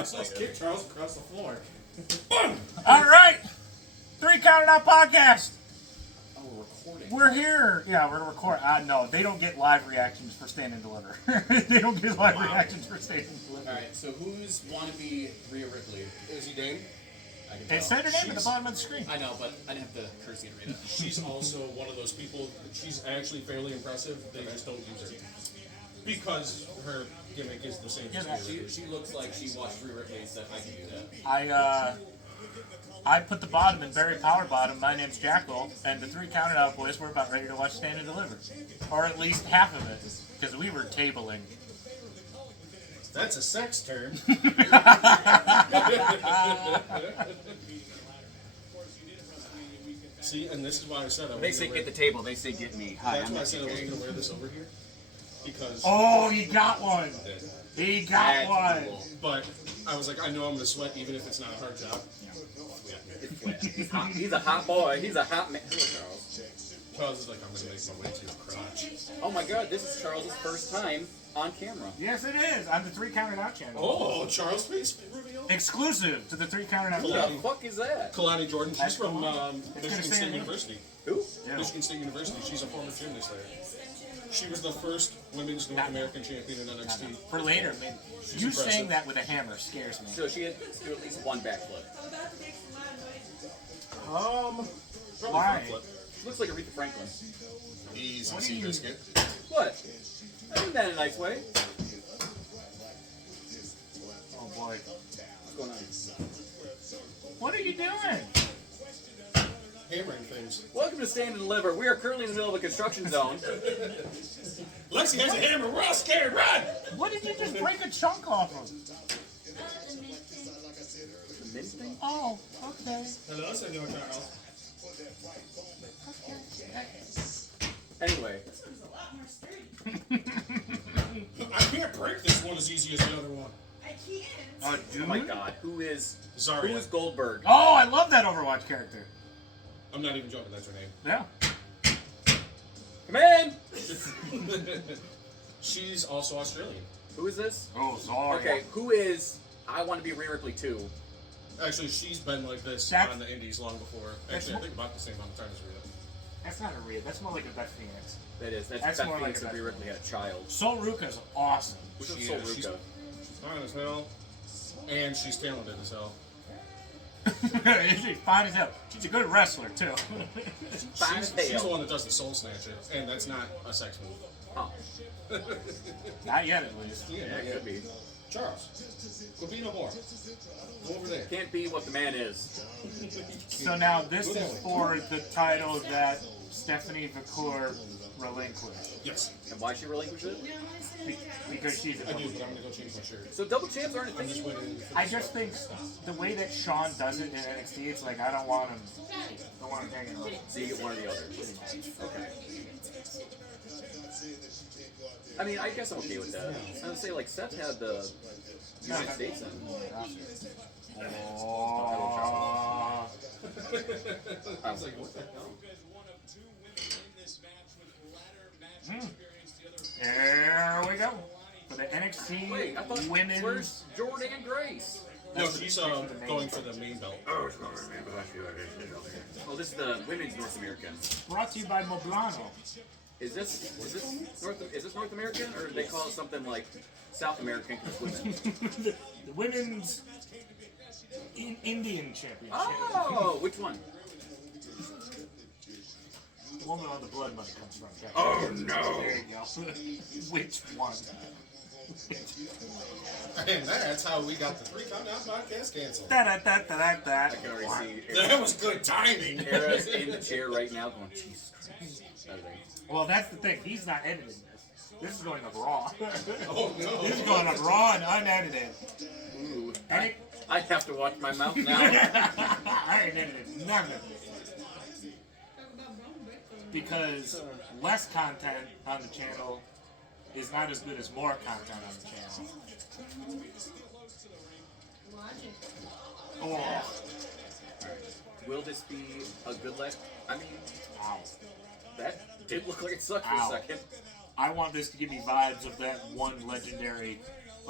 Let's kick Charles across the floor. All right, 3 Counted Out podcast. Oh, we're recording. We're here. Yeah, we're gonna record. No, they don't get live reactions for Stand and Deliver. They don't get live reactions for Stand and Deliver. All right, so who's wannabe Rhea Ripley? Is he Dane? I can tell. It said her name at the bottom of the screen. I know, but I didn't have the courtesy to read it. She's also one of those people, she's actually fairly impressive, they just don't use her. Because her gimmick is the same as Rhea Ripley. She looks like she watched Rhea Ripley and said, I can do that. I put the bottom in very power bottom. My name's Jackal, and the 3 Counted Out boys were about ready to watch Stand and Deliver, or at least half of it, because we were tabling. That's a sex term. See, and this is why I said I was They say get the table, they say get me. Hi, That's I'm why I Mr. said I wasn't King. going to wear this over here. Because... Oh, he got one. He got one. But I was like, I know I'm going to sweat even if it's not a hard job. He's hot. He's a hot boy. He's a hot man. Hello, Charles. Charles is like, I'm going to make my way to your crotch. Oh my God, this is Charles's first time on camera. Yes, it is on the 3 Counted Out channel. Oh, Charles face reveal? Exclusive to the 3 Counted Out Who channel. the fuck is that? Kalani Jordan, she's That's from cool. Michigan say State it. University. Who? Yeah. Michigan State University. She's a former gymnast there. She was the first women's North American champion in NXT. For later, man. She's You impressive. saying that with a hammer scares me. So she had to do at least one backflip. Probably Why? front flip. She looks like Aretha Franklin. Easy, What do you- biscuit. What? I mean that in a nice way. Oh boy. What's going on? What are you doing? Hammering things. Welcome to Stand and Deliver. We are currently in the middle of a construction zone. Lexi has a hammer. We're all scared. Run! What did you just break a chunk off of? The mint thing? Oh, okay. Hello, Senor Charles. Anyway. I can't break this one as easy as the other one. Oh, Oh my God. Who is Zarya. Goldberg? Oh, I love that Overwatch character. I'm not even joking. That's her name. Yeah. Come in! She's also Australian. Who is this? Oh, Zarya. Okay, who is I Want to Be Rhea Ripley 2? Actually, she's been like this That's- on the indies long before. Actually, I think about the same amount of time as Rhea. That's not a real. That's more like a Beth Phoenix. That is. That's That's Beth more like Phoenix a and Rhea Beth Ripley had a child. Sol Ruka's awesome. Which is She Sol is. She's Ruka? fine as hell. And she's talented as hell. She's fine as hell. She's a good wrestler too. Fine as She's the hell. one that does the soul snatcher, and that's not a sex move. Oh, Not yet, at least. yeah, it could be. Charles, go be no more. Go over there. Can't be what the man is. So now this is for the title that Stephanie McClure relinquished Yes, And why she relinquished it? because she's a I double do, but I'm champ. gonna go change my shirt. So double champs aren't a I'm just thing. waiting for I this just one. think the way that Sean does it in NXT, it's like I don't want him hanging around. So you get one or the other. Okay. I mean, I guess I'm okay with that. I would say like Seth had the United States in. Oh. I was like, what the hell? There we go. For the NXT Wait, I thought Women's. where's Jordan Grace? No, she's going for the main belt. Oh, this is the women's North American. Brought to you by Moblano. Is this North American, or do they call it something like South American? 'cause women? The women's Indian championship. Oh, which one? The woman on the blood money comes from. Captain. Oh no! There you go. Which one? And that's how we got the 3 Countdown podcast canceled. Da-da-da-da-da-da. I can already see That was good timing. Era's in the chair right now going, Jesus Christ. Well, that's the thing. He's not editing this. This is going up raw. Oh no. This is going up raw and unedited. Ooh. And it, I have to watch my mouth now. I ain't edited none of it. Because less content on the channel is not as good as more content on the channel. Oh, Will this be a good leg? I mean, ow. that did look like it sucked for Ow. a second. I want this to give me vibes of that one legendary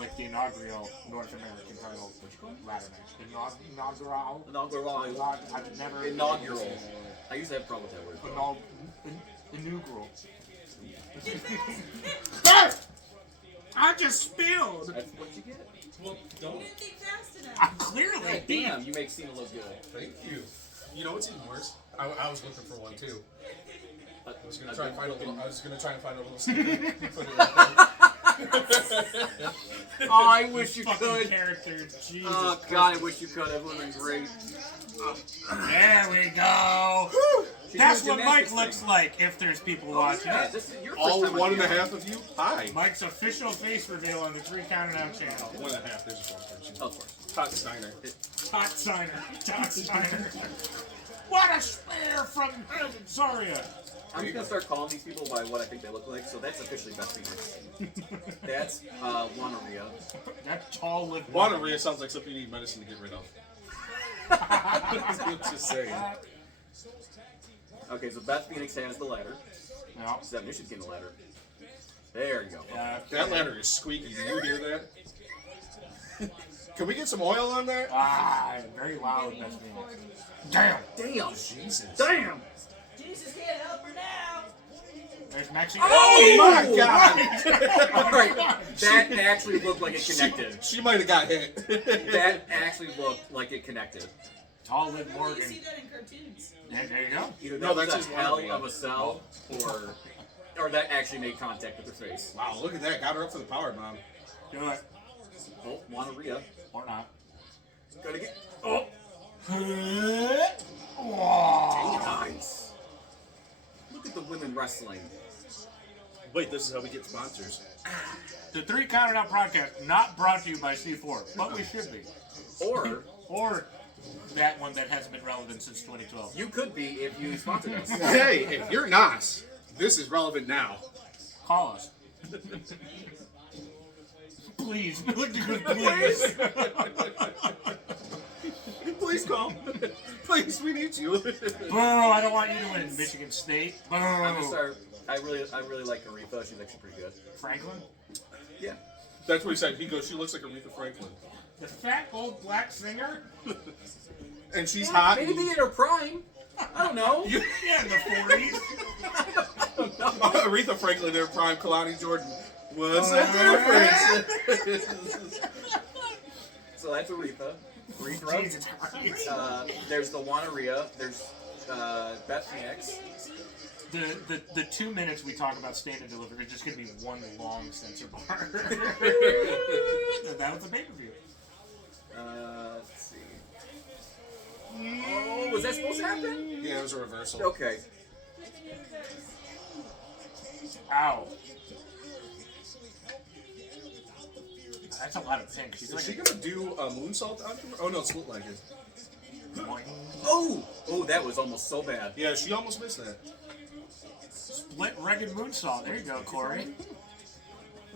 like the inaugural North American title ladder match. Inaugural. I've never. Inaugural. I used to have a problem with that word. Inaugural. I just spilled. That's what you get. Well, don't. You didn't think fast enough. I'm clearly God damn, you make Cena look good. Thank you. You know what's even worse? I was looking for one too. I was gonna try and find a little sticker. Put it right there. Oh, I wish you fucking could. character. Jesus Oh God, I wish you could. That would have been great. There we go. She's That's doing what Mike gymnastics looks like if there's people watching. Yeah, this is your first All time on 1.5 camera. of you? Hi. Mike's official face reveal on the 3 Counting Out channel. 1.5. There's just one person. Of course. Todd Steiner. Tot Steiner. What a spare from Zarya. I'm just gonna start calling these people by what I think they look like. So that's officially Beth Phoenix. That's Juanaria. That tall lip. Juanaria sounds like something you need medicine to get rid of. Just saying. Okay, so Beth Phoenix has the ladder. No. Seven, you should get the ladder. There you go. That ladder is squeaky. Do you hear that? Can we get some oil on that? Very loud, Beth Phoenix. Damn. Damn. Jesus. Damn. Jesus can't help her now. There's Mexico. Oh my God! All right, that actually looked like it connected. She might have got hit. That actually looked like it connected. Tall Liv You Morgan. see that in cartoons. Yeah, there you go. Either No, that that's was just a hell Juanaria. of a cell, or that actually made contact with her face. Wow, look at that. Got her up for the power bomb. Do it. Oh, Juanaria. Or not. Gotta get. Oh. Nice. Look at the women wrestling. Wait, this is how we get sponsors. The 3 Counted Out podcast, not brought to you by C4, but we should be. Or that one that hasn't been relevant since 2012. you could be if you sponsored us. Hey, if you're Nas, this is relevant now. Call us. Please. Look at please. Please call. Please, we need you. Boo, I don't want you to win. Michigan State. Boo. I'm gonna start. I really like Aretha. She's actually pretty good. Franklin? Yeah. That's what he said. He goes, she looks like Aretha Franklin. The fat old black singer? And she's hot. Maybe in her prime. I don't know. Yeah, in the 40s. Aretha Franklin in her prime, Kalani Jordan. What's the difference? So that's Aretha. Jesus Christ. There's the Juanaria. There's Beth Phoenix. The 2 minutes we talk about stand and deliver is just going to be one long censor bar. That was a pay-per-view. Let's see. Oh, was that supposed to happen? Yeah, it was a reversal. Okay. Ow. That's a lot of pink. She's Is like she gonna do a moonsault on camera? Oh no, split legged. Oh, that was almost so bad. Yeah, she almost missed that. Split Regged Moonsault. There you go, Corey.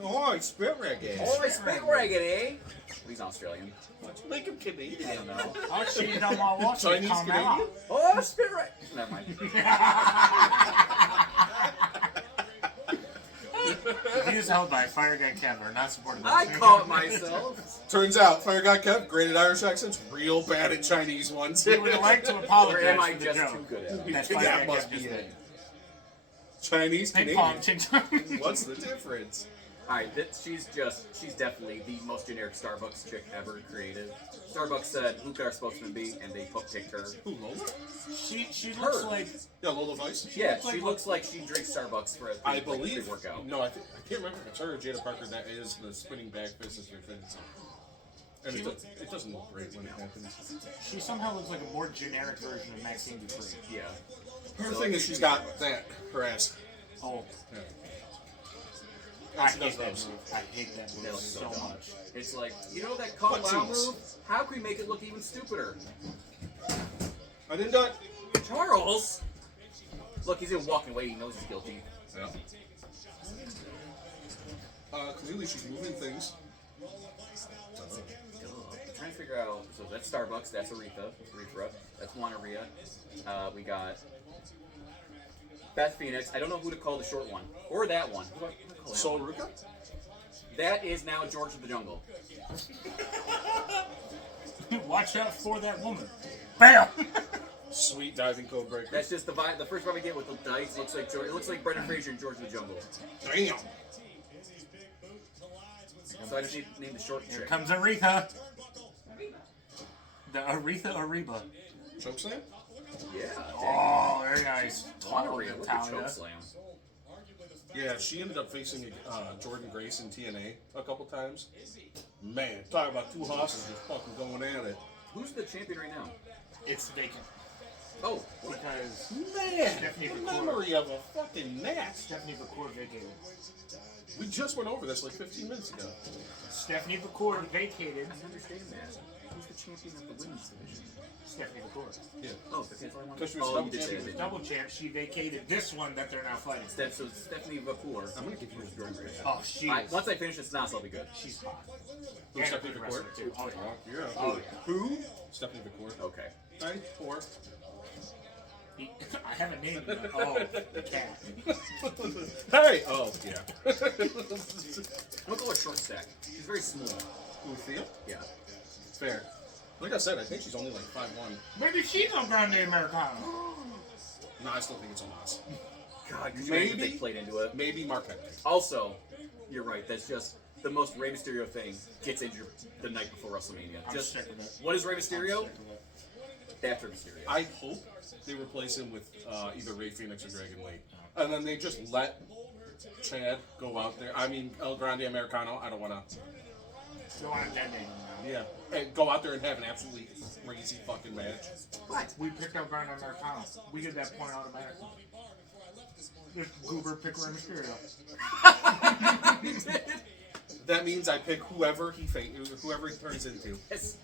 Oh, I spit reggae. Oh, I speak raggedy. He's Australian. Why'd you make him Canadian? I don't know. Oh, she don't want to watch it. Chinese Come Canadian? out. Oh, spit rag. Never mind. Views held by Fire Guy Kev are not supported by I caught myself. Turns out, Fire God Kev, graded Irish accents, real bad at Chinese ones. We would like to Or apologize am I for the just joke. too good at it? That Fire That Guy must Kev be just it. did. Chinese Ping pong, Canadian. ting tong. What's the difference? Alright, she's definitely the most generic Starbucks chick ever created. Starbucks said, who could our spokesman be? And they picked her. Who, Lola? She looks Her. like Yeah, Lola Vice. Yeah, she looks like she drinks Starbucks for a I like, believe. workout. No, I can't remember if it's her or Jada Parker that is the spinning back business or thing. And it doesn't look great when it happens. she somehow looks like a more generic version of Maxine Dupree. Yeah. Her So, thing is she's got that, her ass. Oh, Yeah. I She does hate that those. move. I hate that That move looks so so dumb. much. It's like, you know that Kung Lao Butt-cheeks. move? How can we make it look even stupider? I didn't do it. Charles! Look, he's even walking away. He knows he's guilty. Yeah. Clearly she's moving things. I'm trying to figure out. So that's Starbucks. That's Aretha. That's Juanaria. We got Beth Phoenix. I don't know who to call the short one. Or that one. Who do I call that Sol one? Ruka? That is now George of the Jungle. Watch out for that woman. Bam! Sweet diving code breaker. That's just the vibe. The first vibe we get with the dice looks like George. It looks like Brendan Fraser and George of the Jungle. Damn. So I just need to name the short Here chick. comes Aretha. The Aretha Ariba. Chokeslam? Yeah. Oh, very nice. Honorary with the Natalia. chokeslam. Yeah, she ended up facing Jordan Grace in TNA a couple times. Man, talk about two hosses just fucking going at it. Who's the champion right now? It's vacant. Oh, Because Man, Stephanie the McCourt. memory of a fucking gnat. Stephanie McCourt vacated. We just went over this like 15 minutes ago. Stephanie McCourt vacated. I understand that. Who's the champion of the women's division? Stephanie McCourt. Yeah. Oh, that's the only one. Because she was Oh, double you did say champion. that. Double champ. She vacated this one that they're now fighting. So Stephanie Vapour. I'm gonna give you a Jordan Grace. Oh, she's Once I finish this NAS, I'll be good. she's hot. Who's And a Stephanie good McCourt? wrestler, too. Oh yeah. Yeah. Oh yeah. Who? Stephanie McCourt. Okay. 94. I haven't named him. Oh, the cat. Hey! Oh, yeah. I'll go with short stack. She's very small. Who, Thea? Yeah. Fair. Like I said, I think she's only like 5'1". Maybe she's on Grande Americano. No, I still think it's Omas. God, because Maybe- they played into it. Maybe Mark Henry. Also, you're right. That's just the most Rey Mysterio thing gets injured the night before WrestleMania. I'm Just sick of it. what is Rey Mysterio? I'm sick of it. After Mysterio. I hope they replace him with either Ray Phoenix or Dragon Lee. And then they just let Chad go out there. I mean, El Grande Americano, I don't want to... Don't want to detonate him now. Yeah. And go out there and have an absolutely crazy fucking match. What? We picked up Grande Americano. We did that point automatically. Just Goober pick Rey Mysterio. That means I pick whoever he turns into. That's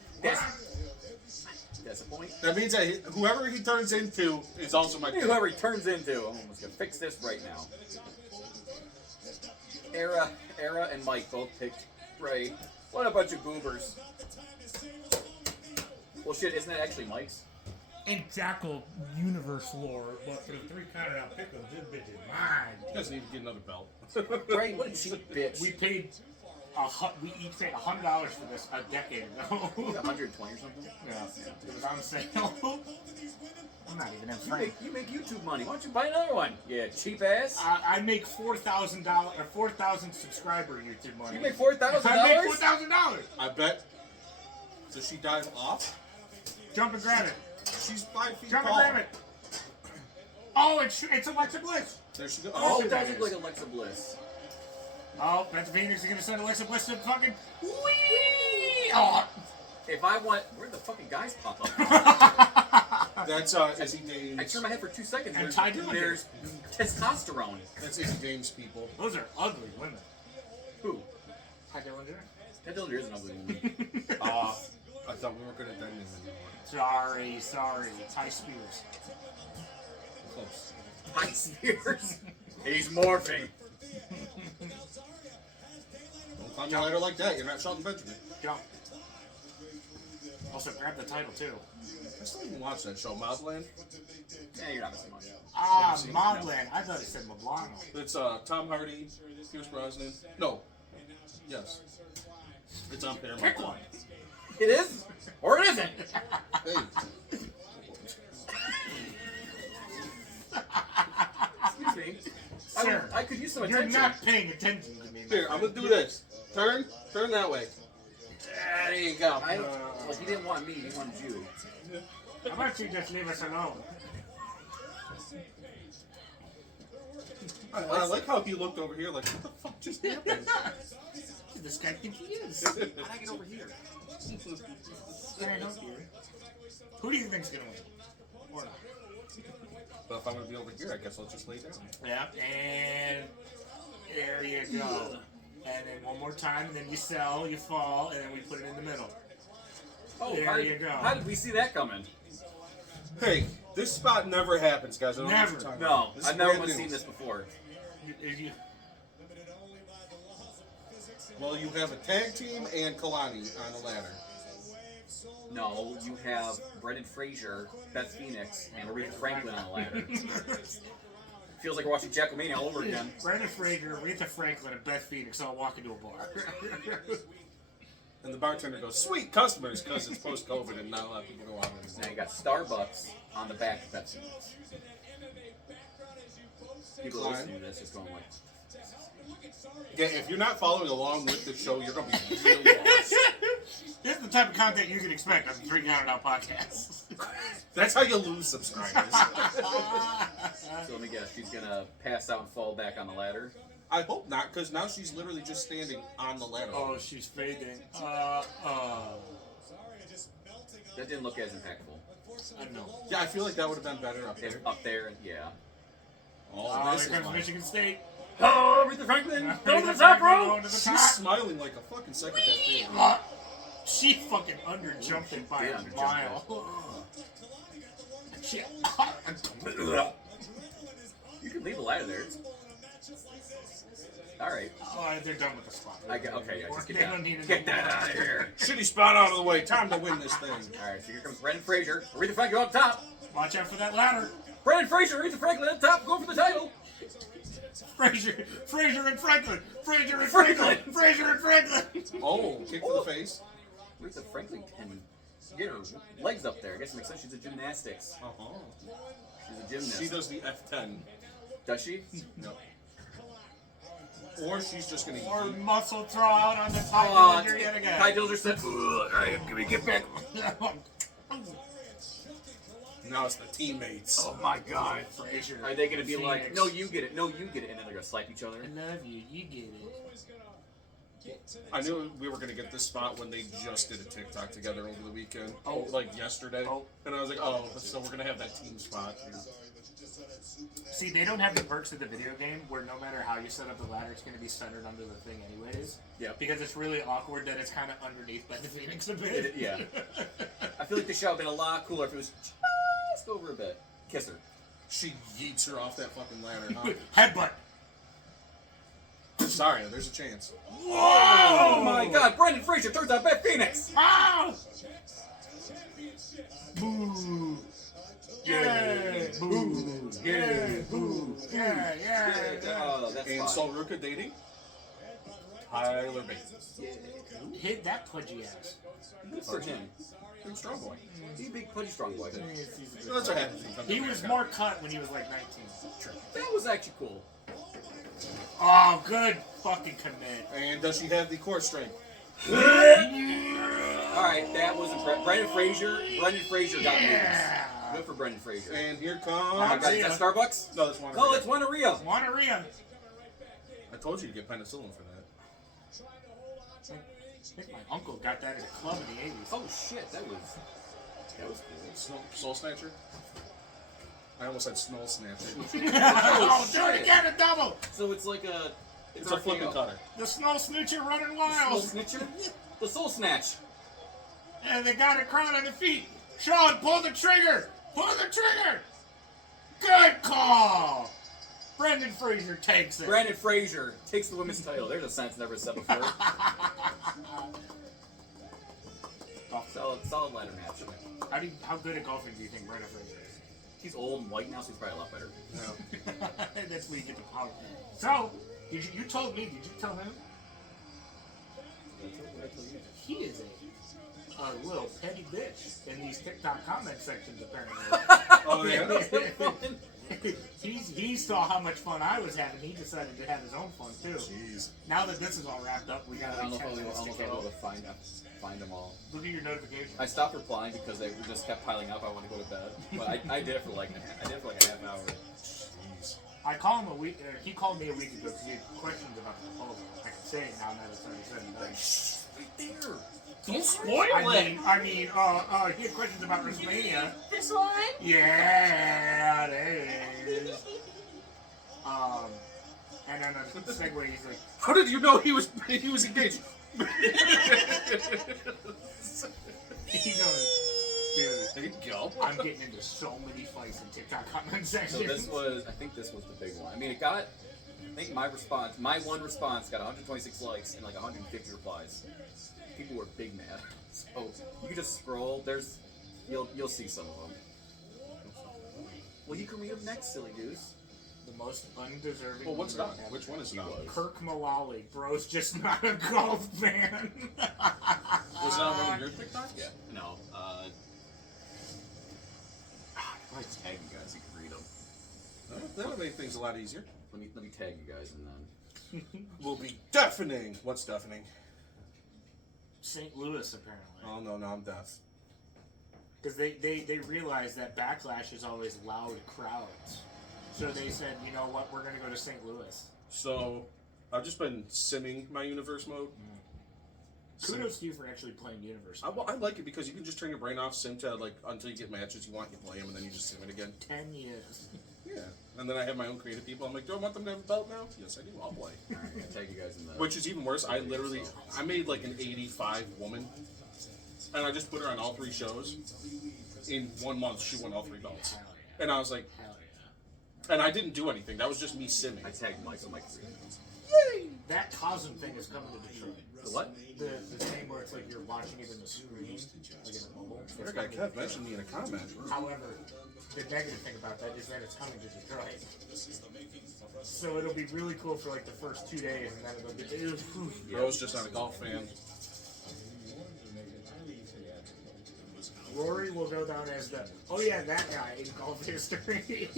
the point. That means whoever he turns into is also my pick. Whoever he turns into, I'm almost gonna fix this right now. Era and Mike both picked Ray. What a bunch of goobers. Well, shit, isn't that actually Mike's? In Jackal universe lore, but for the 3 counted out pick of this bitch is mine. He doesn't even get another belt. Ray, what a cheap bitch. We paid we each paid $100 for this a decade ago. 120 or something? Yeah, it was on sale. I'm not even in frame. You make YouTube money. Why don't you buy another one? Yeah, cheap ass. I make $4,000 or 4,000 subscriber YouTube money. You make $4,000? I make $4,000. I bet. Does she dive off? Jump and grab it. She's 5 feet Jump tall. and grab it. Oh, it's Alexa Bliss. There she goes. Oh, Yes, it it does is. look like Alexa Bliss. Oh, Beth Phoenix is gonna send Alexa Bliss to fucking wee. Oh. If I want, where the fucking guys pop up? That's Izzy Dames. I turn my head for 2 seconds. And There's, Ty Dillinger. there's testosterone. That's Izzy Dames, people. Those are ugly women. Who? Ty Dillinger. That Dillinger is an ugly woman. I thought we weren't going to dine him anymore. Sorry. Ty Spears. Close. Ty Spears. He's morphing. Don't climb the ladder like that. You're not Shelton Benjamin. Jump. Also, grab the title too. I still even watch that show, Mobland. Yeah, you're not missing much. Modland. I thought it said Mablano. It's Tom Hardy, Pierce Brosnan. No. Yes. It's on Paramount. Pick one. It is? Or it isn't? Hey. Excuse me. Sir, I could use some You're attention. not paying attention to me. Here, I'm going to do this. Turn that way. There you go. Well, he didn't want me, he wanted you. How about you just leave us alone? I like how he looked over here like, what the fuck just happened? This guy thinks he is. How'd I get over here? Who do you think's gonna win? Or not? But if I'm going to be over here, I guess I'll just lay down. Yeah, and there you go. And then one more time, and then you sell, you fall, and then we put it in the middle. Oh, There you go. How did we see that coming? Hey, this spot never happens, guys. I don't know what Never. you're talking No, about. This is I've never brand new. seen this before. Well, you have a tag team and Kalani on the ladder. No, you have Brendan Fraser, Beth Phoenix, and Aretha Franklin on the ladder. Feels like we're watching Jackalmania all over again. Brandon Fraser, Aretha Franklin, and Beth Phoenix all walk into a bar. And the bartender goes, "Sweet customers," because it's post-COVID and not a lot of people go out. Now you got Starbucks on the back of Pepsi. People listening to this is going like, Yeah, if you're not following along with the show, you're gonna be real lost. This is the type of content you can expect on the 3 Counted Out podcast. That's how you lose subscribers. so let me guess, she's gonna pass out and fall back on the ladder. I hope not, because now she's literally just standing on the ladder. Oh, she's fading. That didn't look as impactful. I know. Yeah, I feel like that would have been better up It's there. up there, and yeah. Oh, this there is comes fun. Michigan State. Oh, Aretha Franklin! Go to the top, bro! She's smiling like a fucking psychopath. Too. She fucking underjumped it by did a underjump mile. She, You can leave the ladder there. Alright. oh, they're done with the spot. Okay, just They get don't that. need Get another that one. out of here. Shitty spot out of the way. Time to win this thing. Alright, so here comes Brendan Fraser. Aretha Franklin on top. Watch out for that ladder. Brendan Fraser, Aretha Franklin on top. Going for the title. Fraser and Franklin. Fraser and Franklin. Fraser and Franklin. Oh, kick to the face. Aretha Franklin can get her legs up there. I guess it makes sense. She's a gymnastics. Uh-huh. She's a gymnast. She does the F10. Does she? No. Or she's just gonna Or eat. muscle throw out on the Ty Oh, Dillinger yet again. Ty Dillinger said, "Alright, give me get back." Now it's the teammates. Oh my God, Fraser. Are they gonna be like, Phoenix. "No, you get it. No, you get it," and then they're gonna slap each other? I love you. You get it. I knew we were gonna get this spot when they just did a TikTok together over the weekend. Oh. Like yesterday. Oh. And I was like, oh, so we're gonna have that team spot. See, they don't have the perks of the video game where no matter how you set up the ladder, it's going to be centered under the thing anyways. Yep. Because it's really awkward that it's kind of underneath by the Phoenix a bit. Yeah. I feel like the show would have been a lot cooler if it was just over a bit. Kiss her. She yeets her off that fucking ladder, huh? Headbutt. Sorry, there's a chance. Oh my God! Brendan Fraser turns out Beth Phoenix. Ow! Boo! Yeah! Boo! Yeah! Boo! Yeah! Yeah! Oh, that's And fine. Solruka dating Tyler Bates. Hit that pudgy ass. Good for him. Big strong boy. He's a big, pudgy, strong boy. So that's what happens. when you come to He was America. more cut when he was like 19. That was actually cool. Oh, good fucking commit. And does she have the core strength? All right, that was Brendan Fraser. Brendan Fraser got moves. Good for Brendan Fraser. And here Oh my comes. God, is that Starbucks? No, that's one. No, it's Juaneria. Juaneria. I told you to get penicillin for that. I think my uncle got that at a club in the 80s. Oh shit, that was cool. Soul Snatcher? I almost said Snow Snatcher. Oh, do it again, a double! So it's like a It's a flipping RKO. cutter. The snow snoocher running Soul wild. Snitcher? The Soul Snatch. And they got a crowd on the feet. Sean, pull the trigger! Pull the trigger! Good call! Brendan Fraser takes it. Brandon Fraser takes the women's title. There's a sentence never said before. Solid ladder match. How good at golfing do you think Brendan Fraser is? He's old and white now, so he's probably a lot better. That's where you get the power. So, you told me, did you tell him? He is a little petty bitch in these TikTok comment sections, apparently. Oh, yeah? He saw how much fun I was having. He decided to have his own fun, too. Jeez. Now that this is all wrapped up, we got I don't know like if 10 minutes I'll to be able go. to find them all. Look at your notifications. I stopped replying because they just kept piling up. I wanted to go to bed, but I did it for like a half hour. Jeez. I called him a week. He called me a week ago because he had questions about the proposal. I can say it now that it's already said and done. Right there. Don't spoil I mean, he had questions about WrestleMania. This one? Yeah, there it is. And then the segue, he's like, How did you know he was engaged? he goes, dude, There you go. I'm getting into so many fights in TikTok comment So sections. I think this was the big one. I mean, I think my one response got 126 likes and like 150 replies. People were big mad. So you can just scroll. You'll see some of them. Well, you can read them next, silly goose. The most undeserving. Well, what's winner not? ever. Which one is not? Kirk Mullally. Bro's just not a golf fan. Was that on one of your TikToks? Yeah. No. I tag you guys. You can read them. That would make things a lot easier. Let me tag you guys and then. We'll be deafening. What's deafening? St. Louis, apparently. Oh no, I'm deaf. Because they realize that Backlash is always loud crowds. So they said, you know what, we're going to go to St. Louis. So, I've just been simming my universe mode. Kudos to you for actually playing Universe. I like it because you can just turn your brain off, sim to like until you get matches you want, you play them, and then you just sim it again. 10 years. Yeah. And then I have my own creative people. I'm like, do I want them to have a belt now? Yes, I do. I'll play. Alright, I tag you guys in the. Which is even worse. I made like an 85 woman, and I just put her on all 3 shows. In 1 month, she won all 3 belts. Hell yeah. And I was like, Hell yeah. and I didn't do anything. That was just me simming. I tagged Mike on Mike 3. That Cosm thing is coming to Detroit. The what? The thing where it's like you're watching it in the screen, like in a mobile. That guy Kev mentioned me in a comment. However, the negative thing about that is that it's coming to Detroit. So it'll be really cool for like the first 2 days, and then it'll be. Bro's just not a golf fan. Rory will go down as the that guy in golf history.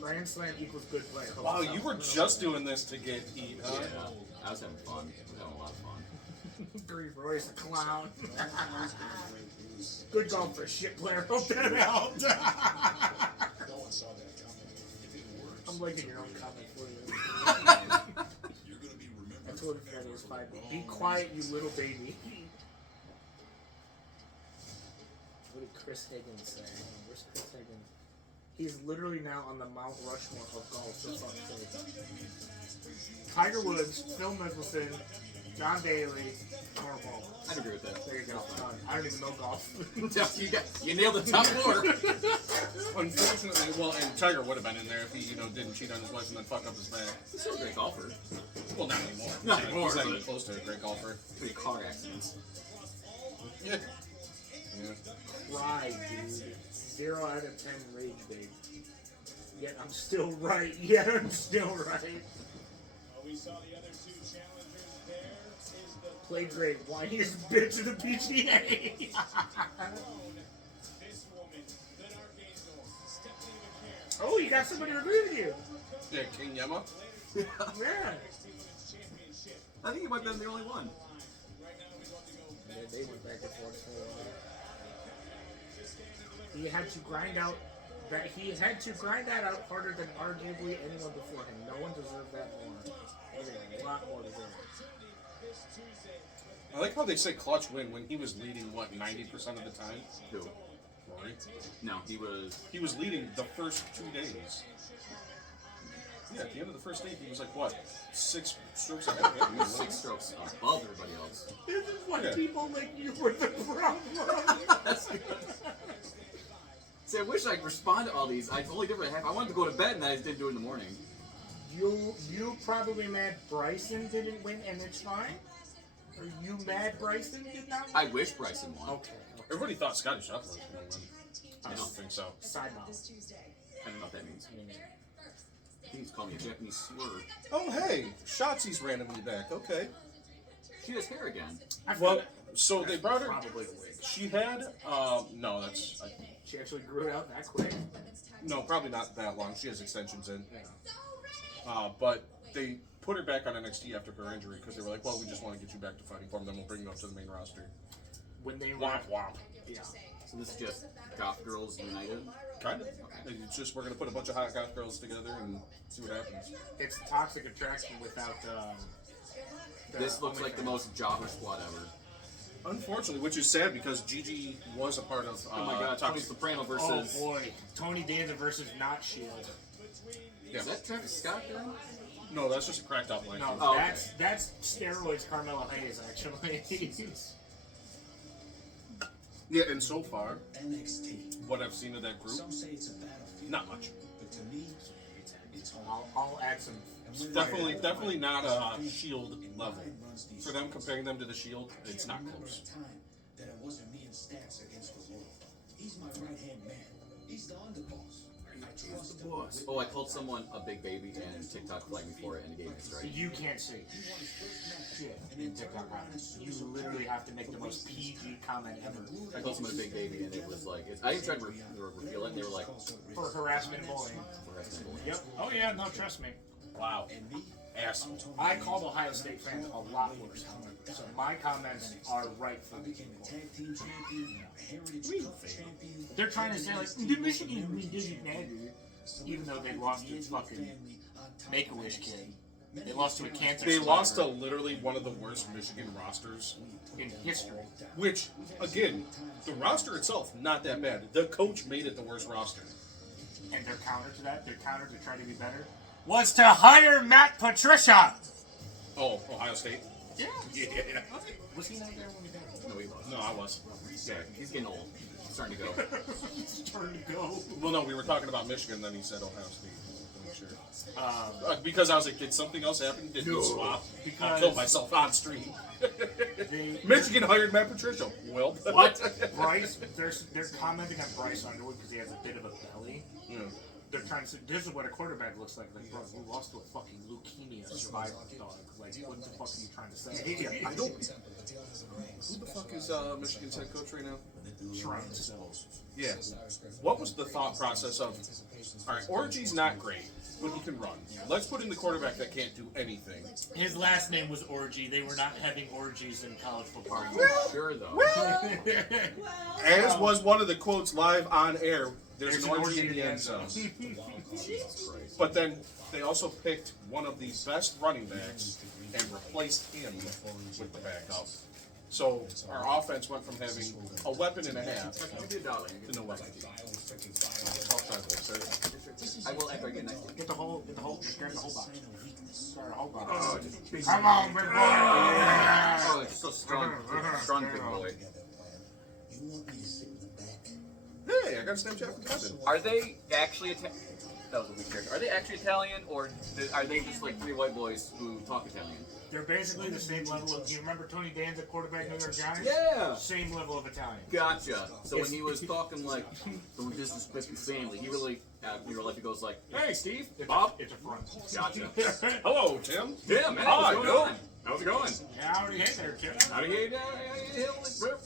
Grand Slam equals good player. Wow, you were just doing this to get heat, huh? Yeah. I was having fun. I was having a lot of fun. Grief, Rory's a clown. Good golf for a shit player. Hope that helped. I'm liking your own comment for you. I told you that it was 5. Be quiet, you little baby. What did Chris Higgins say? Where's Chris Higgins? He's literally now on the Mount Rushmore of golf. For fuck's sake. Tiger Woods, Phil Mickelson, John Daly, Conor Palmer. I'd agree with that. There you go. I don't even know golf. You nailed the top 4. Unfortunately, well, and Tiger would have been in there if he, didn't cheat on his wife and then fuck up his bag. He's still a great golfer. Well, not anymore. Not anymore, He's not even but- close to a great golfer. Pretty car accidents. Yeah. Cry, dude. 0 out of 10 rage bait. Yet I'm still right. Yet I'm still right. Play great. Whiniest bitch of the PGA. Oh, you got somebody to agree with you. Yeah, King Yema. Yeah. I think he might have been the only one. Yeah, they went back and forth for a while. He had to grind out that out harder than arguably anyone before him. No one deserved that more. A lot more deserved. I like how they say clutch win when he was leading, 90% of the time? Who? Rory. No, he was. He was leading the first 2 days. Yeah, at the end of the first day, he was like, 6 strokes ahead of He was 6 strokes above everybody else. This is why Yeah. people like you were the problem. That's good. See, I wish I could respond to all these. I only did what I have. I wanted to go to bed and I just didn't do it in the morning. You probably mad Bryson didn't win and it's fine? Are you mad Bryson did not win? I wish Bryson won. Okay. Everybody thought Scotty Scheffler was going to win. I don't think so. Side note. I don't know what that means. I think he's calling me a Japanese slur. Oh, hey, Shotzi's randomly back. Okay. She has hair again. Well, so they brought her. Probably a wig. She had, no, that's, She actually grew it out that quick. no, probably not that long. She has extensions in. Yeah. But they put her back on NXT after her injury because they were like, well, we just want to get you back to fighting for them, then we'll bring you up to the main roster. When they Womp womp. Yeah. So this is just Goth Girls United. Kind of. It's just, we're going to put a bunch of hot goth girls together and see what happens. It's toxic attraction without This looks like the most jobber squad ever. Unfortunately, which is sad because Gigi was a part of. Oh my god, Tony Toxic. Soprano Oh versus. boy, Tony Danza versus Not Shield. Yeah. Is that Travis Scott then? No, that's just a cracked out line. No, Oh, okay. that's steroids. Carmelo Hayes actually. Yeah, and so far, NXT. what I've seen of that group, Some say it's a battlefield, not much. but to me, it's home. I'll add some. Definitely not a Shield level. For them, comparing them to the Shield, it's not close. Time that it wasn't me and Stacks against the world. He's my right hand man. He's the underboss. Oh, I called someone a big baby and TikTok flagged me for it and it gave me a strike. You can't say shit in TikTok comments. You literally have to make the most PG comment ever. I called someone a big baby and it was like, I even tried to reveal it and they were like, For harassment and bullying. Yep. Oh yeah, no, trust me. Wow. Asshole. I called Ohio State fans a lot worse. So my comments are right for the people. They're trying to say like, the Michigan win doesn't matter. Even though they lost to fucking Make-A-Wish kid. They lost to a cancer They survivor lost to literally one of the worst Michigan rosters. in history. Which, again, the roster itself, not that bad. The coach made it the worst roster. And their counter to that, their counter to try to be better, was to hire Matt Patricia. Oh, Ohio State? Yeah. Yeah. Was he not there when we did it? no, he was. No, I was. Yeah, he's getting old. He's starting to go. It's turn to go. Well, no, we were talking about Michigan, then he said Ohio State. To make sure. Because I was like, did something else happen? Did we swap? I Because- killed myself on stream. They- Michigan hired Matt Patricia. Well, What? Bryce, they're commenting on Bryce Underwood because he has a bit of a belly. Yeah. They're trying to say, this is what a quarterback looks like. Like, bro, you lost to a fucking leukemia survivor dog. Like, what the fuck are you trying to say? I don't. Who the fuck is Michigan's head coach right now? Shrine still. Yeah. What was the thought process of, all right, Orgy's not great, but he can run. Let's put in the quarterback that can't do anything. His last name was Orgy. They were not having orgies in college football. Sure, though. Well, As was one of the quotes live on air, there's There's an orgy in the end zone. Jesus Christ. But then they also picked one of the best running backs and replaced him with the backup. So our offense went from having a weapon and a half Give me a dollar. to no weapon. I will after I get next. Get the whole, just grab the whole box. Start a whole box. Oh, Come on, big boy! Oh, it's so strong. Strong big boy. Hey, I got a Snapchat from Kevin. Are they actually Italian? That was a weak character. Are they actually Italian, or are they just like three white boys who talk Italian? They're basically the same level of. Do you remember Tony Danza, quarterback New York Giants? Yeah. Same level of Italian. Gotcha. So when he was talking like, don't disrespect your family, he really, in real life, he goes like, hey, Steve, Bob. It's a front. Gotcha. Hello, Tim. Yeah, man. Hi, What's going Bill. on? How's it going? Howdy, hey there, kid. How do you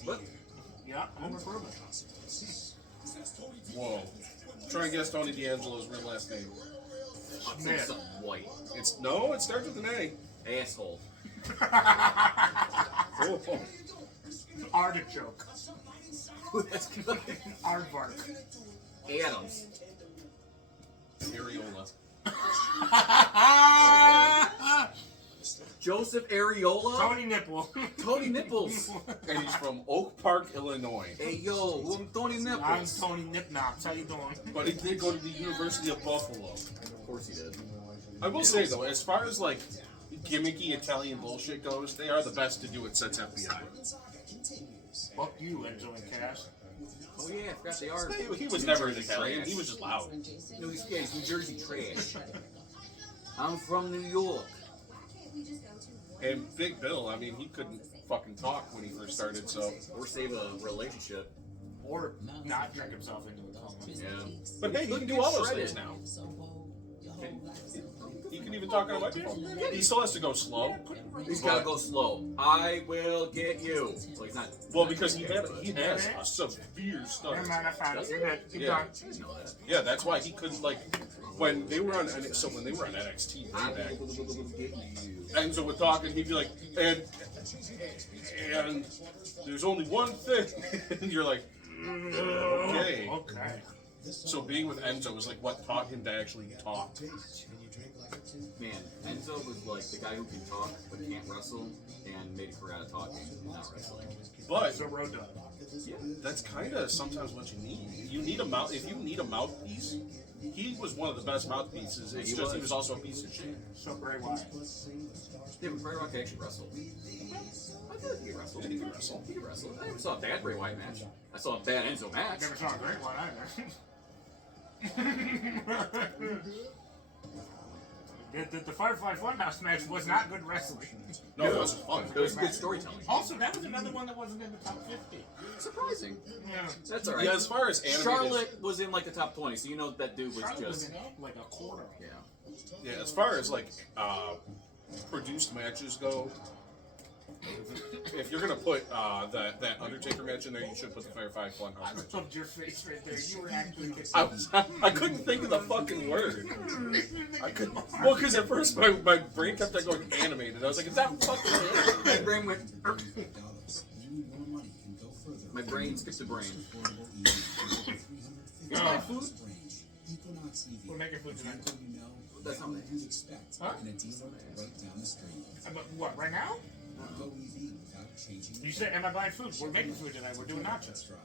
what? Yeah, home improvement. Whoa. Try and guess Tony D'Angelo's real last name. Smith. Some white No, it starts with an A. asshole. Oh. Artichoke. That's good. Aardvark. Adams. Areola. Joseph Areola. Tony Nipple. Tony Nipples. And he's from Oak Park, Illinois. Hey yo, I'm Tony I'm Nipples. Tony Nipnops. How you doing? But he did go to the University of Buffalo. Of course he did. I will say, though, as far as, like, gimmicky Italian bullshit goes, they are the best to do it since FBI. Fuck you, Enzo and Cass. Oh yeah, I forgot they are. He was never an Italian. He was just loud. No, he's New Jersey trash. I'm from New York. And Big Bill, I mean, he couldn't fucking talk when he first started, so. Or save a relationship. Or not drink himself into a coma. Yeah. But hey, he can do all those things now. He can even talk on a microphone. He still has to go slow. He's gotta go slow. I will get you. So he's not. Well, because he has a severe stutter. Never mind, I found it. You're good. Keep Yeah. going. I didn't know that. Yeah, that's why he couldn't, like, when they were on NXT way I back, will get you. Enzo would talk and he'd be like, and there's only one thing. And you're like, okay. Okay. So being with Enzo was like what taught him to actually talk. Man, Enzo was like the guy who can talk but can't wrestle and made a career out of talking and not wrestling. But So road dog. Yeah. that's kind of sometimes what you need. You need a mouth. If you need a mouthpiece, he was one of the best mouthpieces. It's just he was also a piece of shit. So Bray Wyatt. Yeah, but Bray Wyatt can actually wrestle. I feel like he could wrestle. Yeah, he could wrestle. He could wrestle. I never saw a bad Bray Wyatt match. I saw a bad Enzo match. Never saw a great one either. The Firefly Funhouse match was not good wrestling. No, it wasn't fun. It was good storytelling. Also, that was another one that wasn't in the top 50. Surprising. Yeah. That's alright. Yeah, as far as animated, Charlotte was in like the top 20, so you know that dude was Charlotte was just. in like a quarter. Yeah. yeah, as far as like produced matches go, if you're gonna put that Undertaker match in there, you should put the Firefly I Funhouse match. loved your face right there. You were actually I couldn't think of the fucking word. I couldn't. Well, because at first my brain kept like going animated. I was like, is that fucking animated? My brain went. $5. You need more money can go further. My brain skipped a brain. Is my food? Equinox EV. We're making food tonight. Vehicle you know, That's not me. you'd expect Huh? in a dealer right down the street. But what, right now? Go EV without changing. You said, am I buying food? We're making food tonight. We're doing nachos. Drive.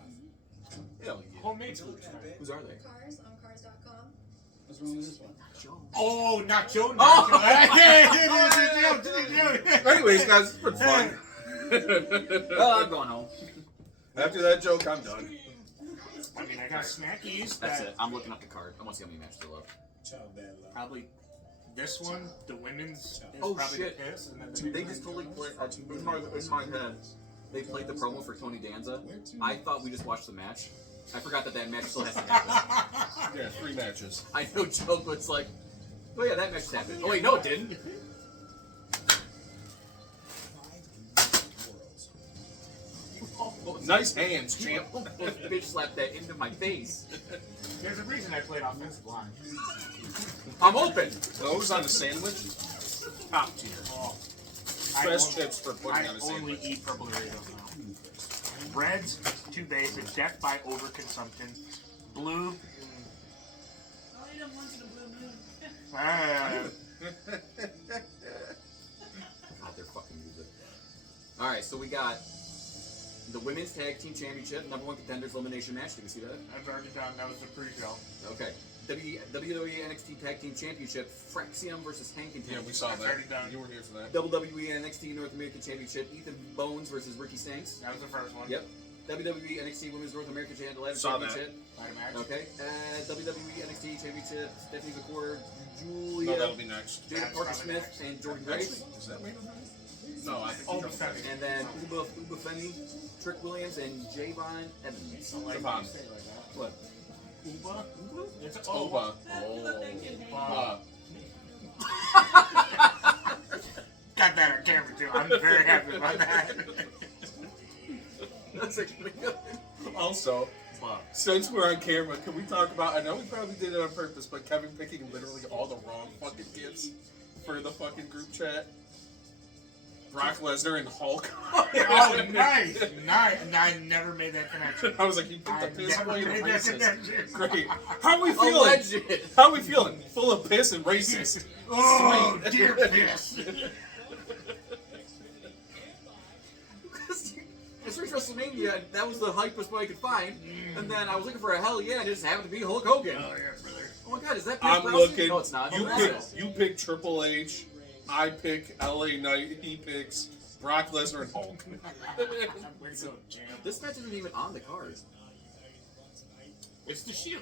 Hell yeah. Homemade food tonight. Whose are they? Cars on cars.com. What's wrong with this one? Oh, nacho, nacho. Oh! Anyways, guys, it's been fun. Oh, I'm going home. After that joke, I'm done. I mean, I got snackies. That's that it. I'm looking up the card. I want to see how many matches they love. Ciao, Bella. Probably. This one, the women's, is Oh, probably shit. the piss. And then the They just totally played. In my head, they played the promo for Tony Danza. I thought we just watched the match. I forgot that match still has to happen. Yeah, 3 matches. I know Joke was like, oh yeah, that match happened. Oh wait, no it didn't. Nice hands, champ. Bitch slapped that into my face. There's a reason I played offensive line. I'm open. Those on a sandwich, top tier. Oh, Best tips for putting I on a only sandwich. eat purple Doritos now. Reds, too basic. Death by overconsumption. Blue, I'll eat them once in a blue moon. God, they're fucking music. Alright, so we got the Women's Tag Team Championship, #1 contenders elimination match. Did we see that? I've already done. That was the pre-show. Okay. WWE NXT Tag Team Championship, FRASER versus Hank and Yeah, Tank. we saw That's that. already done. You were here for that. WWE NXT North American Championship, Ethan Bones versus Ricky Stanks. That was the first one. Yep. WWE NXT Women's North American Championship. Saw that. Ladder match. Okay. WWE NXT Championship, Stephanie McCord, No, Julia, that'll be next. Jada That's Parker probably Smith, next. and Jordan Actually, Grace. is that main event? No, I think Oh, it's Femi. And then Uba Femi, Trick Williams, and Javon Evans. I like Javon. when you say it like that. What? Uba? It's It's Oba. Look, they can hang. Uh, Got that on camera too. I'm very happy about that. That's actually good. also, since we're on camera, can we talk about? I know we probably did it on purpose, but Kevin picking literally all the wrong fucking gifts for the fucking group chat. Brock Lesnar and Hulk. Oh, nice, nice. I never made that connection. I was like, you picked I the piss never away and made that racist. connection. Great. How we feeling? Alleged. How we feeling? Full of piss and racist. Oh, Sweet. dear piss. It's reached WrestleMania, and that was the hypest one I could find. And then I was looking for a hell yeah, and it just happened to be Hulk Hogan. Oh, yeah, brother. Oh my god, is that I'm Pierce looking. Brosnan? No, it's not. You Oh, pick. that's it. You pick Triple H. I pick LA Knight. He picks Brock Lesnar and Hulk. Way to go, champ. This match isn't even on the card. It's the Shield.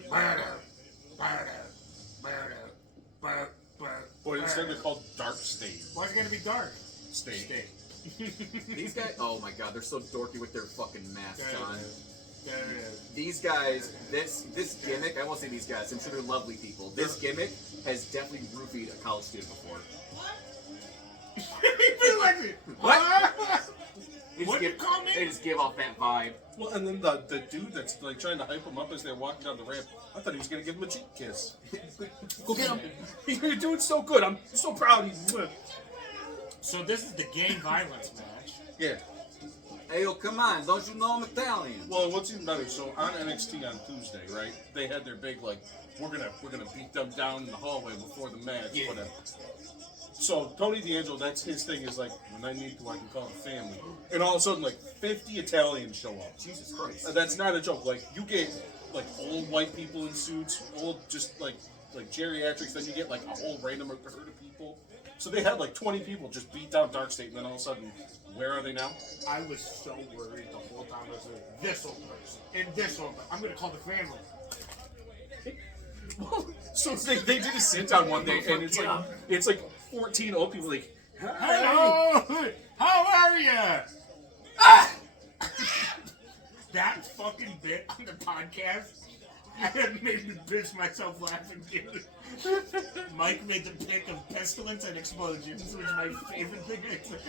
Boy, instead they're called Dark State. Why's it gonna be dark? State. These guys, oh my god, they're so dorky with their fucking masks on. There it is. These guys, this gimmick, I won't say these guys, I'm sure they're lovely people. This gimmick has definitely roofied a college student before. What? They just What give, you call me? They just give off that vibe. Well, and then the dude that's like trying to hype him up as they're walking down the ramp, I thought he was gonna give him a cheek kiss. Go get him. You're doing so good. I'm so proud of you. So this is the gang violence match. Yeah. Hey, yo, come on, don't you know I'm Italian? Well, what's even better? So on NXT on Tuesday, right? They had their big like, we're gonna beat them down in the hallway before the match. Yeah. Whatever. So Tony D'Angelo, that's his thing. Is like, when I need to, I can call it family. And all of a sudden, like 50 Italians show up. Jesus Christ. That's not a joke. Like you get like old white people in suits, old just like geriatrics. Then you get like a whole random herd of people. So they had like 20 people just beat down Dark State, and then all of a sudden, where are they now? I was so worried the whole time. I was like, this old person and this old person. I'm gonna call the family. So they did a sit down one day, and it's like 14 old people like, Hello, how are you? That fucking bit on the podcast, it made me piss myself laughing, dude. Mike made the pick of pestilence and explosions, which is my favorite thing I said.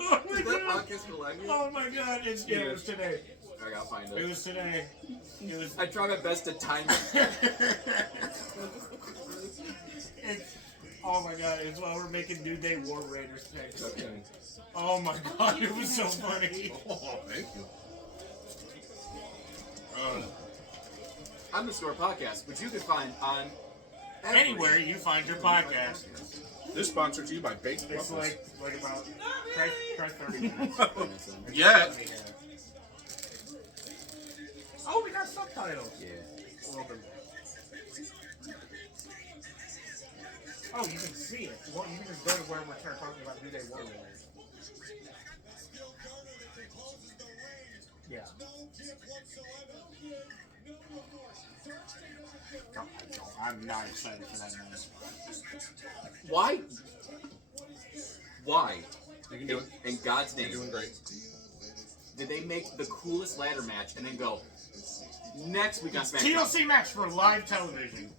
Oh my Is that god! podcast still live yet? Oh my god! It was today. I gotta find It it. was today. It was. I try my best to time it. It's. Oh my god! It's while we're making New Day War Raiders picks. Okay. Oh my god! It was so funny. oh, thank you. I'm the Store Podcast, which you can find on Anywhere you find your podcast. This sponsored to you by Baked It's Waffles. like about try 30 minutes. Yeah. Oh, we got subtitles. Yeah. Well, oh, you can see it. Well, you can just go to where we're talking about New Day War Raiders. Yeah. I'm not excited for that match. Why? Why? You can do it. In God's You're name, doing great. did they make the coolest ladder match and then go, next week on SmackDown? TLC match for live television.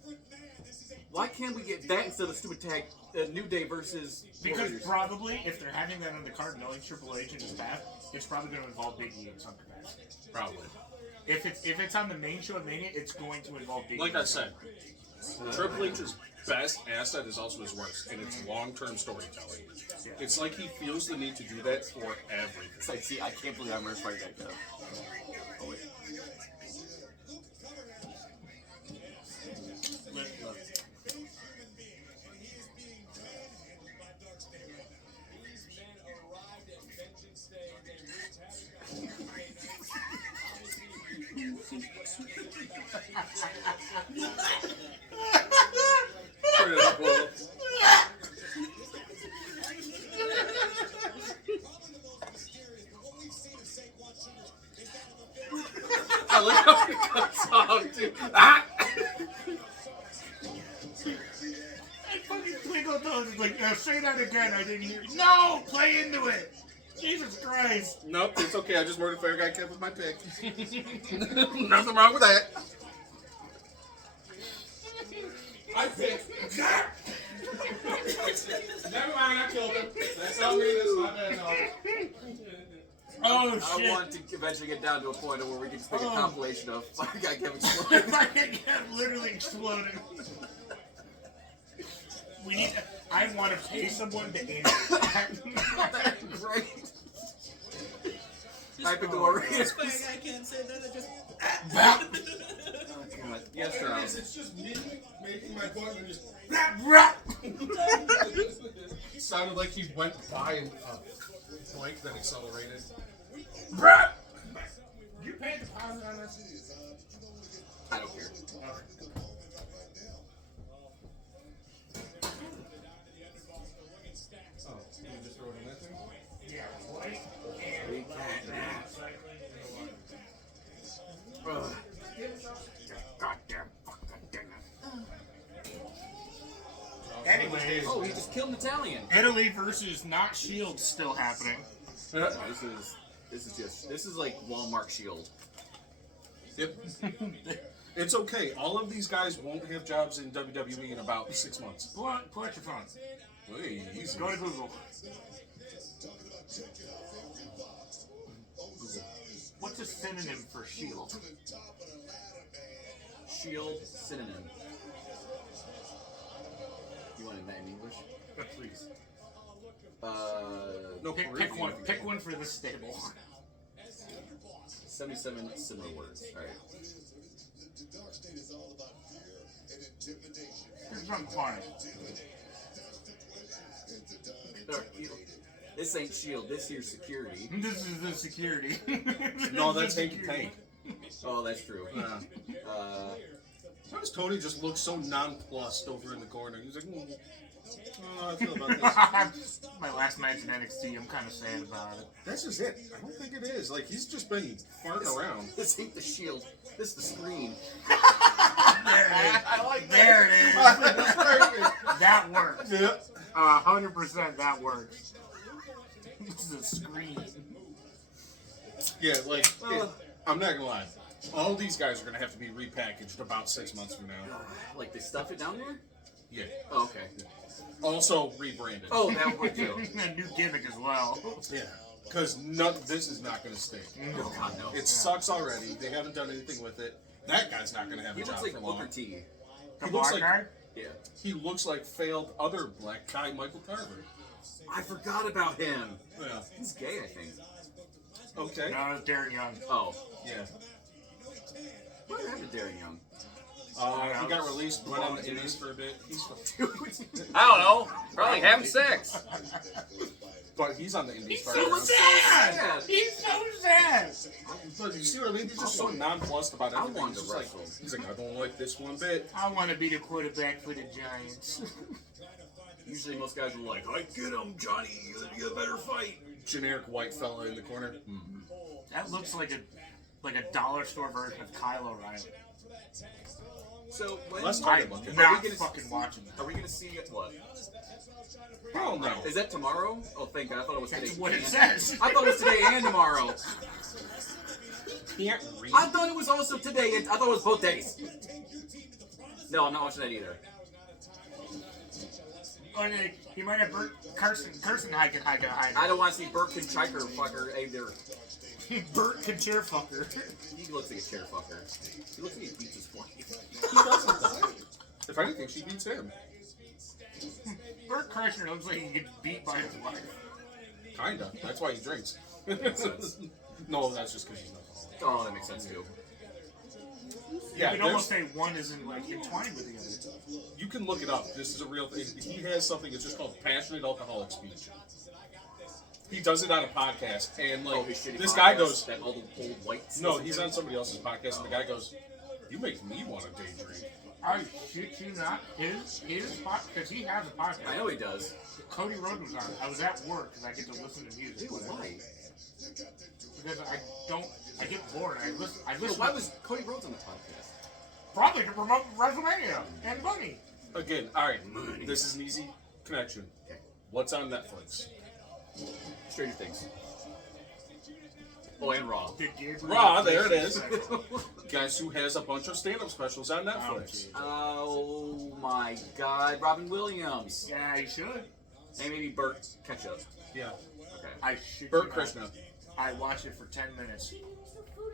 Why can't we get that instead of stupid tag New Day versus Because Warriors? probably, if they're having that on the card, knowing Triple H and his staff, it's probably going to involve Big E in some capacity. Probably. If it's on the main show of Mania, it's going to involve Big E. Like I said, Triple H's best asset is also his worst, and it's long-term storytelling. Yeah. It's like he feels the need to do that for everything. It's like, see, I can't believe I'm right back now. Oh, wait. Look. Turn it up a little. I like how it cuts off, too. Ah! And fucking Twinkle Toes is like, now say that again, I didn't hear you. No! Play into it! Jesus Christ! Nope, it's okay. I just murdered Fair Guy Kev with my pick. Nothing wrong with that. I picked. Never mind, I killed him. That's on me. That's my bad. Oh I shit! want to eventually get down to a point where we can just make a Oh. compilation of Fire Guy Kevin Sloan. Fucking kept literally exploding. We need. I want to pay someone to aim it. Great. Type into a This fag guy can't say that. I just. Oh, God. Yes, sir. It's just me making my point and just. It sounded like he went by a blank that accelerated. You paid deposit on this? I don't care. Oh, you just throw it in that thing? Yeah, white and recycling and Ugh. Goddamn fucking dang it. Anyways, Oh, he just killed an Italian. Italy versus not Shield still happening. No, this is like Walmart Shield. Yep. It's okay. All of these guys won't have jobs in WWE in about 6 months. Pull out your phone. Hey, easy. Go to Google. What's a synonym for Shield? Shield synonym. You want that in English? Please. No, Pick Peruvian. one. Pick one for this stable. 77 similar words. Alright. Here's some funny. This ain't Shield, this here's security. This is the security. No, that's Hanky Pank. Oh, that's true. Why does Tony just look so nonplussed over in the corner? He's like, I feel about this. My last match in NXT, I'm kind of sad about it. That's just it. I don't think it is. Like, he's just been farting around. This ain't the Shield. This is the screen. There it is. I like There it is. That works. Yeah. 100% that works. This is a screen. Yeah, like, I'm not gonna lie. All these guys are gonna have to be repackaged about 6 months from now. Like, they stuff it down there? Yeah. Oh, okay. Also rebranded. Oh, that would too. A new gimmick as well. Yeah. Because this is not gonna stick. Oh, God, no. It sucks already. They haven't done anything with it. That guy's not gonna have He a looks job like for Booker long. T. The He looks black like guy? Yeah. he looks like failed other black guy Michael Carver. I forgot about him. Yeah. He's gay, I think. Okay. No, it's Darren Young. Oh. Yeah. What happened to Darren Young? He got released, went on the Indies for a bit. I don't know. Probably having sex. But he's on the Indies for So sad! He's so sad! But you see what I mean? He's just so nonplussed about everything. wanted He's to just like, wrestle. he's like, I don't like this one bit. I want to be the quarterback for the Giants. Usually most guys are like, I get him, Johnny. You better fight. Generic white fella in the corner. That looks like a dollar store version of Kyle O'Reilly. So, when Let's talk I'm about it. not gonna- fucking watching that. are we going to see what? Hell no. Is that tomorrow? Oh, thank God. I thought it was today. That's what it and- says. I thought it was today and tomorrow. Can't read. I thought it was also today. And I thought it was both days. No, I'm not watching that either. Or he might have Carson hiking. I don't want to see Burt Chiker fucker either. Burt Couture fucker. He looks like a chair fucker. He looks like he beats his wife. He doesn't. If anything, she beats him. Burt Kreischer looks like he gets beat by his wife. Kinda. That's why he drinks. No, that's just because he's not alcoholic. Oh, that makes sense too. Yeah, you can almost say one isn't like entwined with the other. you can look it up. This is a real thing. He has something. It's just called passionate alcoholic speech. He does it on a podcast, and like his shitty this podcast, guy goes, that old white. no, he's on somebody else's podcast, and the guy goes, "You make me want to day drink." I shit you not. His because he has a podcast. I know he does. Cody Rhodes was on it. I was at work because I get to listen to music. Dude, why? Because I get bored. I listen. Why was Cody Rhodes on the podcast? Probably to promote WrestleMania and money. Again, all right. This is an easy connection. Okay. What's on Netflix? Stranger Things. Oh, and Raw. Did Gabriel Raw, there it Jesus is. Guess who has a bunch of stand-up specials on Netflix? Oh my God, Robin Williams. Yeah, you should. And maybe Burt Ketchup. Yeah. Okay. I should. Burt Krishna. I watched it for 10 minutes,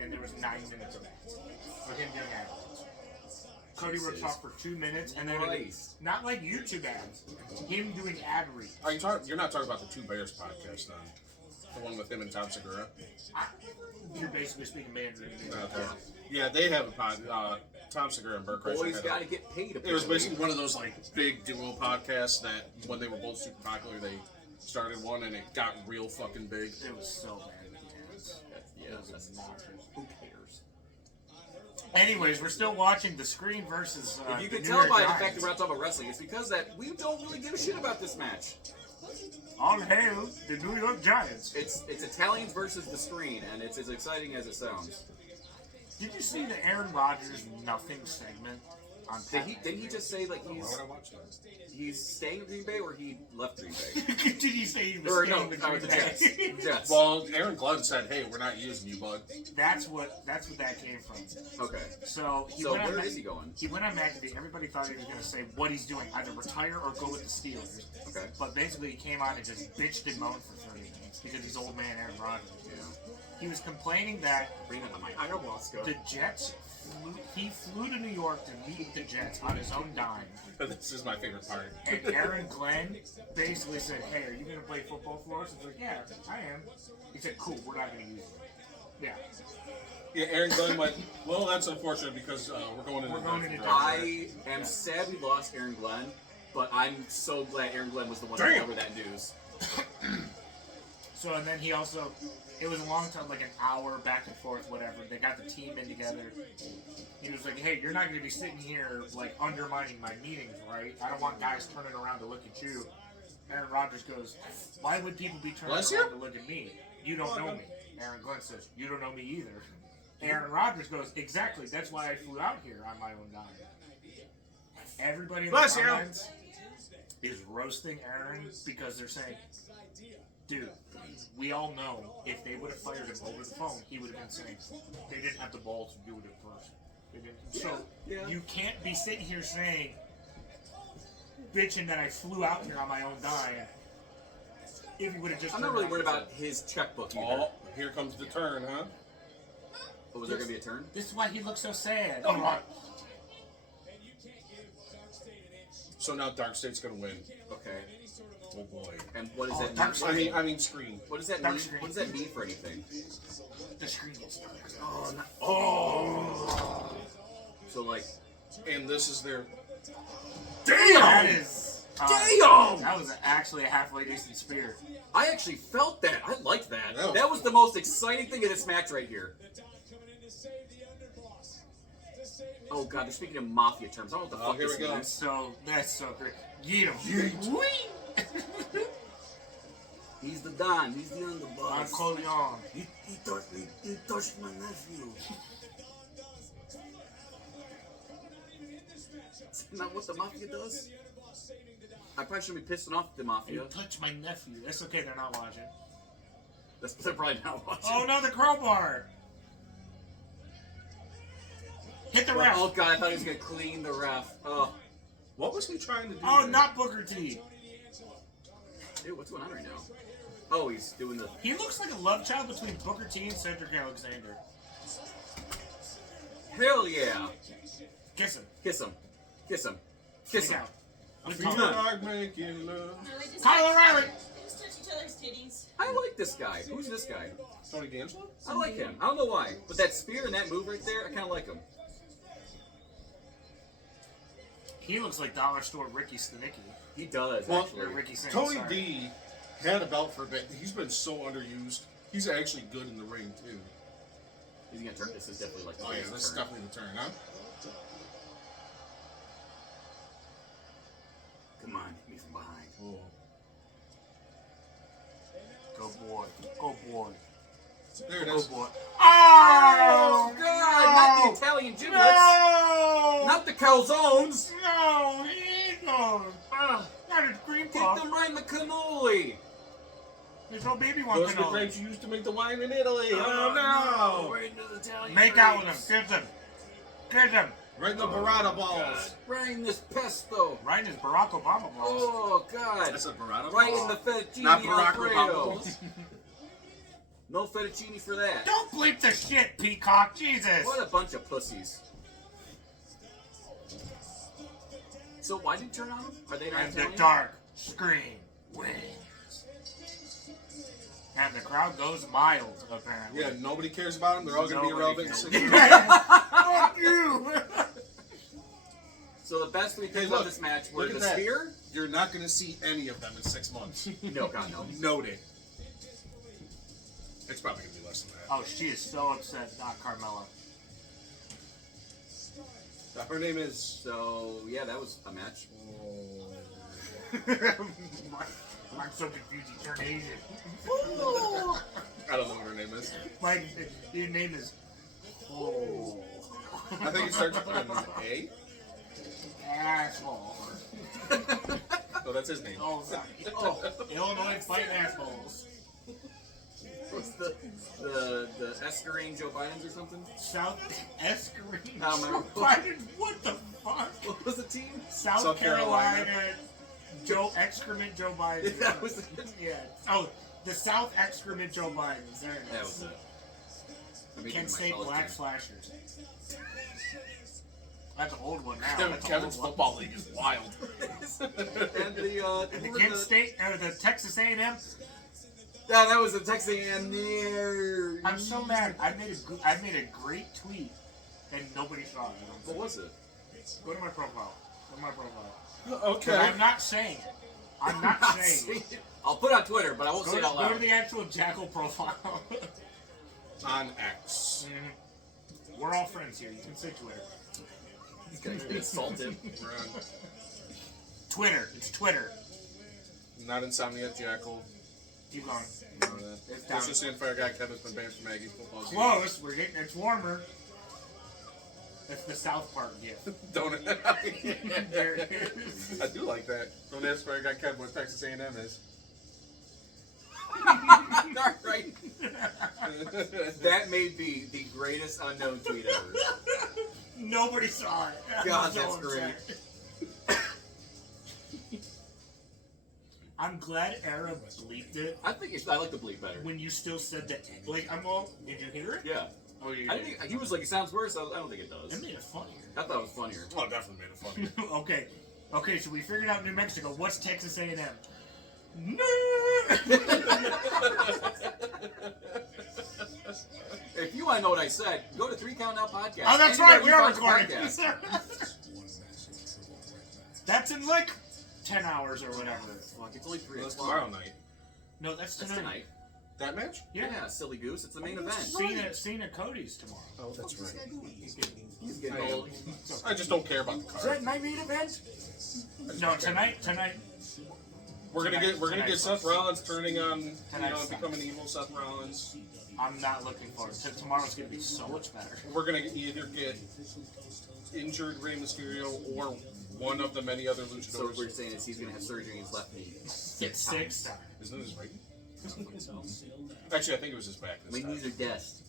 and there was 9 minutes of ads. Of him doing ads. Cody Rhodes talked for 2 minutes, and then Christ. not like YouTube ads. Him doing ad reads. Are you talking? You're not talking about the Two Bears podcast, then? The one with him and Tom Segura. You're basically speaking Mandarin. Okay. Yeah, they have a pod. Tom Segura and Burt Kreischer Boys had a- gotta get paid. It was apparently. basically one of those like big duo podcasts that when they were both super popular, they started one and it got real fucking big. It was so bad with the ads. Yeah, that's who cares? Anyways, we're still watching The Screen versus. If you the can New tell York by the Giants. fact that we're not talking about wrestling, it's because that we don't really give a shit about this match. All hail the New York Giants. It's Italians versus the screen, and it's as exciting as it sounds. Did you see the Aaron Rodgers nothing segment on Didn't he just say like Why would I watch that? he's staying in Green Bay or he left Green Bay? Did he say he was Or staying no, with the Green Jets. Bay? Jets. Well, Aaron Glenn said, "Hey, we're not using you, bud." That's what that came from. Okay. So he So went on where is he going? He went on McAfee. Everybody thought he was going to say what he's doing, either retire or go with the Steelers. Okay. But basically, he came on and just bitched and moaned for 30 minutes because he's old man Aaron Rodgers. Yeah. He was complaining that Bring that on my ayahuasca. the Jets. He flew to New York to meet the Jets on his own dime. This is my favorite part. And Aaron Glenn basically said, "Hey, are you going to play football for us?" He's like, "Yeah, I am." He said, "Cool, we're not going to use it." Yeah. Yeah, Aaron Glenn went, "Well, that's unfortunate because we're going into We're going into draft." I am sad we lost Aaron Glenn, but I'm so glad Aaron Glenn was the one to Damn. cover that news. So, and then he also, it was a long time, like an hour back and forth, whatever. They got the team in together. He was like, hey, you're not going to be sitting here, like, undermining my meetings, right? I don't want guys turning around to look at you. Aaron Rodgers goes, why would people be turning Bless around you. to look at me? You don't know me. Aaron Glenn says, you don't know me either. Aaron Rodgers goes, exactly, that's why I flew out here on my own dime. Everybody in the Bless you. comments is roasting Aaron because they're saying, dude, we all know if they would have fired him over the phone, he would have been saying they didn't have the balls to do it at first. They didn't. So you can't be sitting here saying, bitching that I flew out here on my own dime. If you would have just, I'm not really worried about his checkbook either. Oh, here comes the turn, huh? Oh, was there gonna be a turn? This is why he looks so sad. So now Dark State's gonna win. Okay. Oh boy. And what does Oh, that Dark mean? Side. I mean screen. What does that Dark mean? screen. What does that mean for anything? The screen gets dark. So like, And this is their. That is. damn! That was actually a halfway decent spear. I actually felt that. I liked that. Yeah. That was the most exciting thing in this match right here. Oh god, they're speaking in mafia terms. I don't know what the Oh, fuck here this we go. means. That's so great. Get him. He's the Don. He's the I'm underboss. Coleon. He touched my nephew. Isn't that what the mafia does? I probably shouldn't be pissing off the You mafia. touched my nephew. That's okay, they're not watching. They're probably not watching. Oh no, the crowbar! Hit the ref! Oh god, I thought he was gonna clean the ref. Oh, What was he trying to do? Oh, there? not Booker T. dude, what's going on right now? Oh, he's doing the. He looks like a love child between Booker T and Cedric Alexander. Hell yeah! Kiss him. Kiss him. Kiss him. Kiss Look him. out. I Look feel out. like making love. No, they just Kyle O'Reilly! They just touch each other's titties. I like this guy. Who's this guy? Tony D'Angelo? I like him. I don't know why, but that spear and that move right there, I kind of like him. He looks like Dollar Store Ricky Stanicki. He does Well, actually. Or Ricky Sainz, Tony sorry. D had a belt for a bit. He's been so underused. He's actually good in the ring too. He's gonna turn. This is definitely like. Oh yeah, his this is turn. definitely the turn, huh? Come on, hit me from behind. Oh. Go boy. Go boy. There it Go is. boy. Oh Oh! God! Not the Italian giblets. No! Not the calzones. No! He don't! Not a green Kick puff. them right in the cannoli. There's no baby Those one are the cannoli. grapes you used to make the wine in Italy. Oh no! Right into the Italian. Make out with him. grapes. Kiss him. Kiss him. Right in the burrata balls. Right in this pesto. Right in his Barack Obama balls. Oh God! That's a burrata Right balls. in the fettuccine Not Barack Alfredo. Obama balls. No fettuccine for that. Don't bleep the shit, Peacock. Jesus. What a bunch of pussies. So why did you turn on them? Are they not And the Italian? dark screen wins. And the crowd goes mild, apparently. Yeah, nobody cares about them. They're all going to be Nobody irrelevant in cares. 6 months. Fuck you! So the best three Hey, things look. about this match were Look the at that. spear. You're not going to see any of them in 6 months. No, God, no. Noted. It's probably going to be less than that. Oh, she is so upset, not Carmella. Her name is. So yeah, that was a match. I'm so confused, he turned Asian. I don't know what her name is. Your name is... Oh. I think it starts with an A. Asshole. Oh, that's his name. Oh, sorry. Oh, Illinois fighting assholes. What's the Escarine Joe Biden's or something? South Escarine. I don't remember. Biden, what the fuck? What was the team? South Carolina. Carolina. Joe Excrement Joe Biden. That was it. Yeah. Oh, the South Excrement Joe Biden. There it is. That was it. I'm making Kent my State college Black team. Slashers. That's an old one now. Kevin, That's an Kevin's old one. football league is wild. And the And the who were Kent State, or the Texas A&M. Yeah, that was the Texas A&M. I'm so mad. I made a great tweet, and nobody saw it. What was it? Go to my profile. Go to my profile. 'Cause Okay. I'm not saying it. I'm not saying. I'll put it on Twitter, but I won't Go say it out to loud. the actual Jackal profile. On X. We're all friends here. You can say Twitter. He's gonna get assaulted. We're on. Twitter. It's Twitter. Not Insomnia Jackal. Keep going. It's just Fire Guy Kevin's been banned from Maggie's football team. Close. We're getting. It's warmer. That's the South Park gift. Don't it? There it is. I do like that. Don't ask Fire Guy Kevin what Texas A&M is. Right. That may be the greatest unknown tweet ever. Nobody saw it. God, So that's great. upset. I'm glad Era bleeped it I think I like the bleep better. when you still said that. Like, I'm all. Did you hear it? Yeah. Oh, you I did. think he was like, it sounds worse. I don't think it does. It made it funnier. I thought it was funnier. Oh, it definitely made it funny. Okay. Okay, so we figured out New Mexico. What's Texas A&M? No. If you want to know what I said, go to 3 Count Now podcast. Oh, that's Anywhere right. We you are find recording. the podcast. That's in like 10 hours or whatever. Fuck, it's only 3 That's o'clock. tomorrow night. No, that's That's tonight. tonight. That match? Yeah, silly goose. It's the main event. Cena Cody's tomorrow. Oh, that's right. He's getting old. I just don't care about the Is card. that my main event? No, tonight. We're gonna get Tonight's Seth Rollins turning on, Tonight's becoming evil Seth Rollins. I'm not looking forward to tomorrow's gonna be so much better. We're gonna either get injured Rey Mysterio or one of the many other So luchadors. what we're saying is he's going to have surgery in his left knee. Six times. Isn't it his right? Actually, I think it was his back My this time. knees are dust.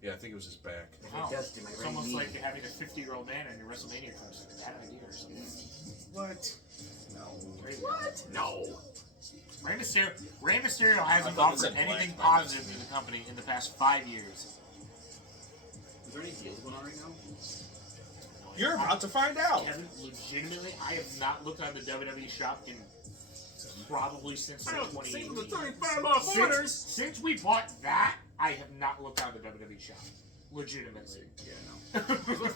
Yeah, I think it was his back. Wow. Dust in my It's right almost knee. like having a 50-year-old man in your WrestleMania costume. Bad idea or something. What? What? No. Rey Mysterio hasn't I thought it offered said anything black, positive to the company in the past 5 years. Is there any deals going on right now? You're about to find out. Kevin, legitimately, I have not looked on the WWE shop in probably since like 2018. Since we bought that, I have not looked on the WWE shop. Legitimately. Yeah,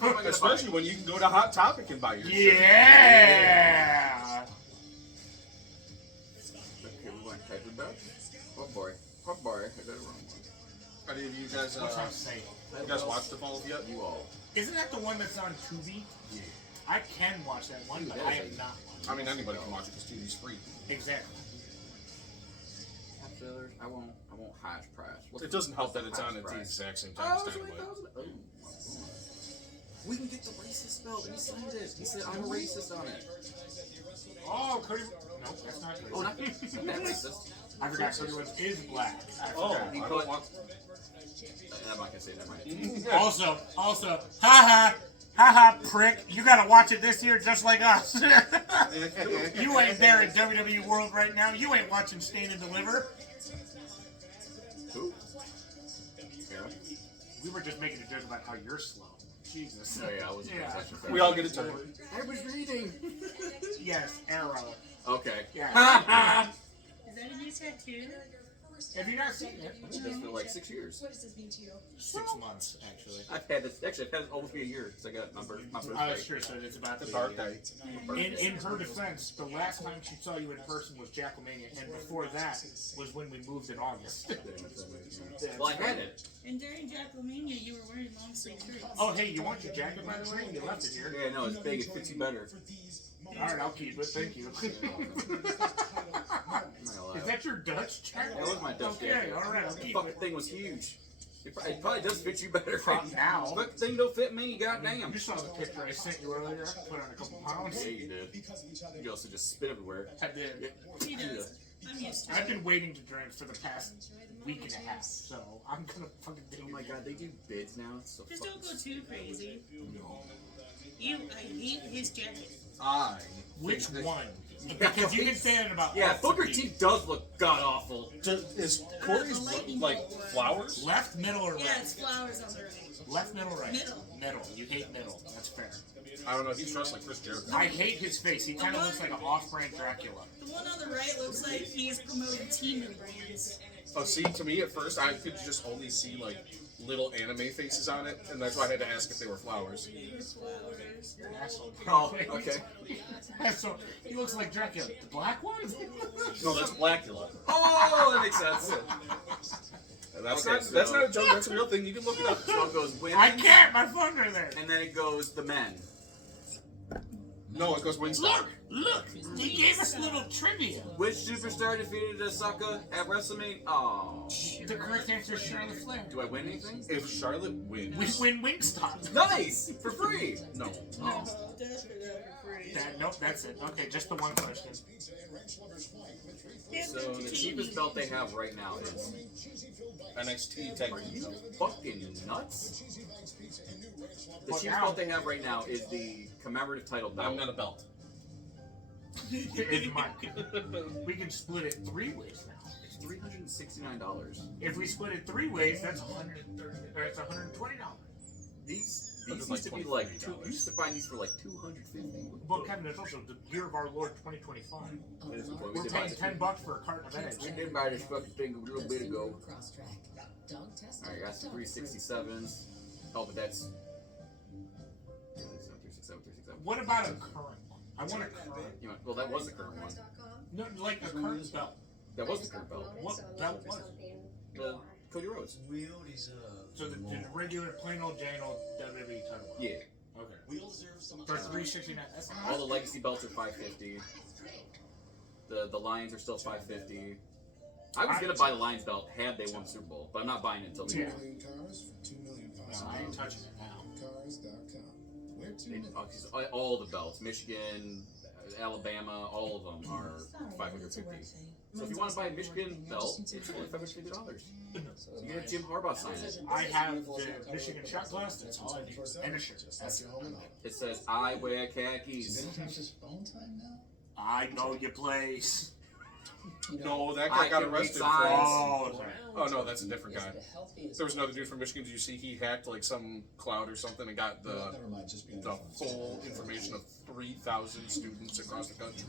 no. Especially when you can go to Hot Topic and buy your shit. Yeah! Okay, we're going to type it back. Oh boy. Oh boy. I got it wrong one. Any of you guys, What's I'm saying? you guys watched the Falls yet? You all. Isn't that the one that's on Tubi? Yeah. I can watch that one, Dude, but that I is have a- not watched I mean, anybody can watch it because TV's free. it. Exactly. I won't hash press. It doesn't help that it's hash on at the price? exact same time as Oh, it's Dynamite. $20,000. Oh, we can get the racist belt. He signed it. He said, I'm a racist on it. Oh, Cody. No, that's not Cody. Oh, not that racist. I forgot Cody Rhodes is black. I Oh, forgot. I don't want. I'm not going to say that right. Also, haha, prick. You gotta watch it this year just like us. You ain't there in WWE World right now. You ain't watching Stand and Deliver. Who? We were just making a joke about how you're slow. Jesus. Oh, yeah, I wasn't paying attention. We all get a turn. I was reading. Yes, Arrow. Okay. Yeah. Is that a new tattoo? Have you not seen it? I've had this for like 6 years. What does this mean to you? 6 months, actually. I've had this. Actually, I've had it almost be a year because I got my birthday. Oh, that's true. So it's about The to Dark be. Day. In her defense, the last time she saw you in person was Jackalmania, and before that was when we moved in August. Well, I had it. And during Jackalmania, you were wearing long sleeve shirts. Oh, hey, you want your jacket, by the way? You left it here. Yeah, no, it's big. It fits you better. Alright, I'll keep it. Thank you. Is that your Dutch jacket? That was my Dutch Okay, jacket. alright, I'll The keep fucking it. thing was huge. It probably does fit you better. From now. Fucking thing don't fit me, goddamn. You saw the picture I sent you earlier. I put on a couple pounds. Yeah, you did. You also just spit everywhere. I did. He does. I'm used to I've it. been waiting to drink for the past week and a half, so I'm gonna fucking do Oh my god, they do bids now. It's so Just fucking don't go too crazy. No. I hate his jacket. I. Which think that- one? Because you can say it about Yeah, lots of Booker people. T does look god awful. Is Corey's like flowers? Left, middle, or Yeah, right? it's flowers on the right. Left, middle, right? Middle. Middle. You hate middle. That's fair. I don't know. He's dressed like Chris Jericho. I hate his face. He kind of looks like an off-brand Dracula. The one on the right looks like he's promoting Temu brands. Oh, see, to me at first, I could just only see like little anime faces on it, and that's why I had to ask if they were flowers. You're an asshole. Oh, okay. So he looks like Dracula. The black one? No, that's Blackula. Oh, that makes sense. And that's Okay, not so- that's not a joke. That's a real thing. You can look it up. So it goes women, I can't. My phones are there. and then it goes the men. No, it goes Winston. Look. He gave us little trivia. Which superstar defeated Asuka at WrestleMania? Oh. The correct answer is Charlotte Flair. Do I win anything? If Charlotte wins, We win Wingstop. Nice! For free! no. Oh. Nope, that's it. Okay, just the one question. So the cheapest belt they have right now is... NXT tag Are team. you fucking nuts? The What cheapest now? belt they have right now is the commemorative title belt. I'm not a belt. It's mine. We can split it 3 ways now. It's $369. If we split it 3 ways, that's $130 or it's $120. These That's used to like be like $23. you used to find these for like $250. Well, Kevin, there's also the year of our Lord 2025. That is the point. We're We did buy paying this- $10 for a carton of eggs. We did buy this fucking thing a little bit ago. Alright, got some 367s. Oh, but that's 367. What about a current one? I want a current. You know, well, that was the current one. No, like a current belt. That was the current belt. What belt was The Cody Rhodes. So the regular, plain old Jane old WWE title. one. Yeah. Okay. For 369. That's All not the legacy belts are $550. The Lions are still $550. I was gonna buy the Lions belt had they won the Super Bowl, but I'm not buying it until the Yeah. No, I ain't touching it now. all the belts, Michigan, Alabama, all of them are $550. So if you want to buy a Michigan belt, it's only $550. So you get Jim Harbaugh sign it. I have the Michigan shot glass. That's all I need. And a shirt. That's it. It says I wear khakis. I know your place. No, that I guy got can read arrested for. signs. Oh, sorry. Oh no, that's a different guy. There was another dude from Michigan. Did you see he hacked like some cloud or something and got the full information of 3,000 students across the country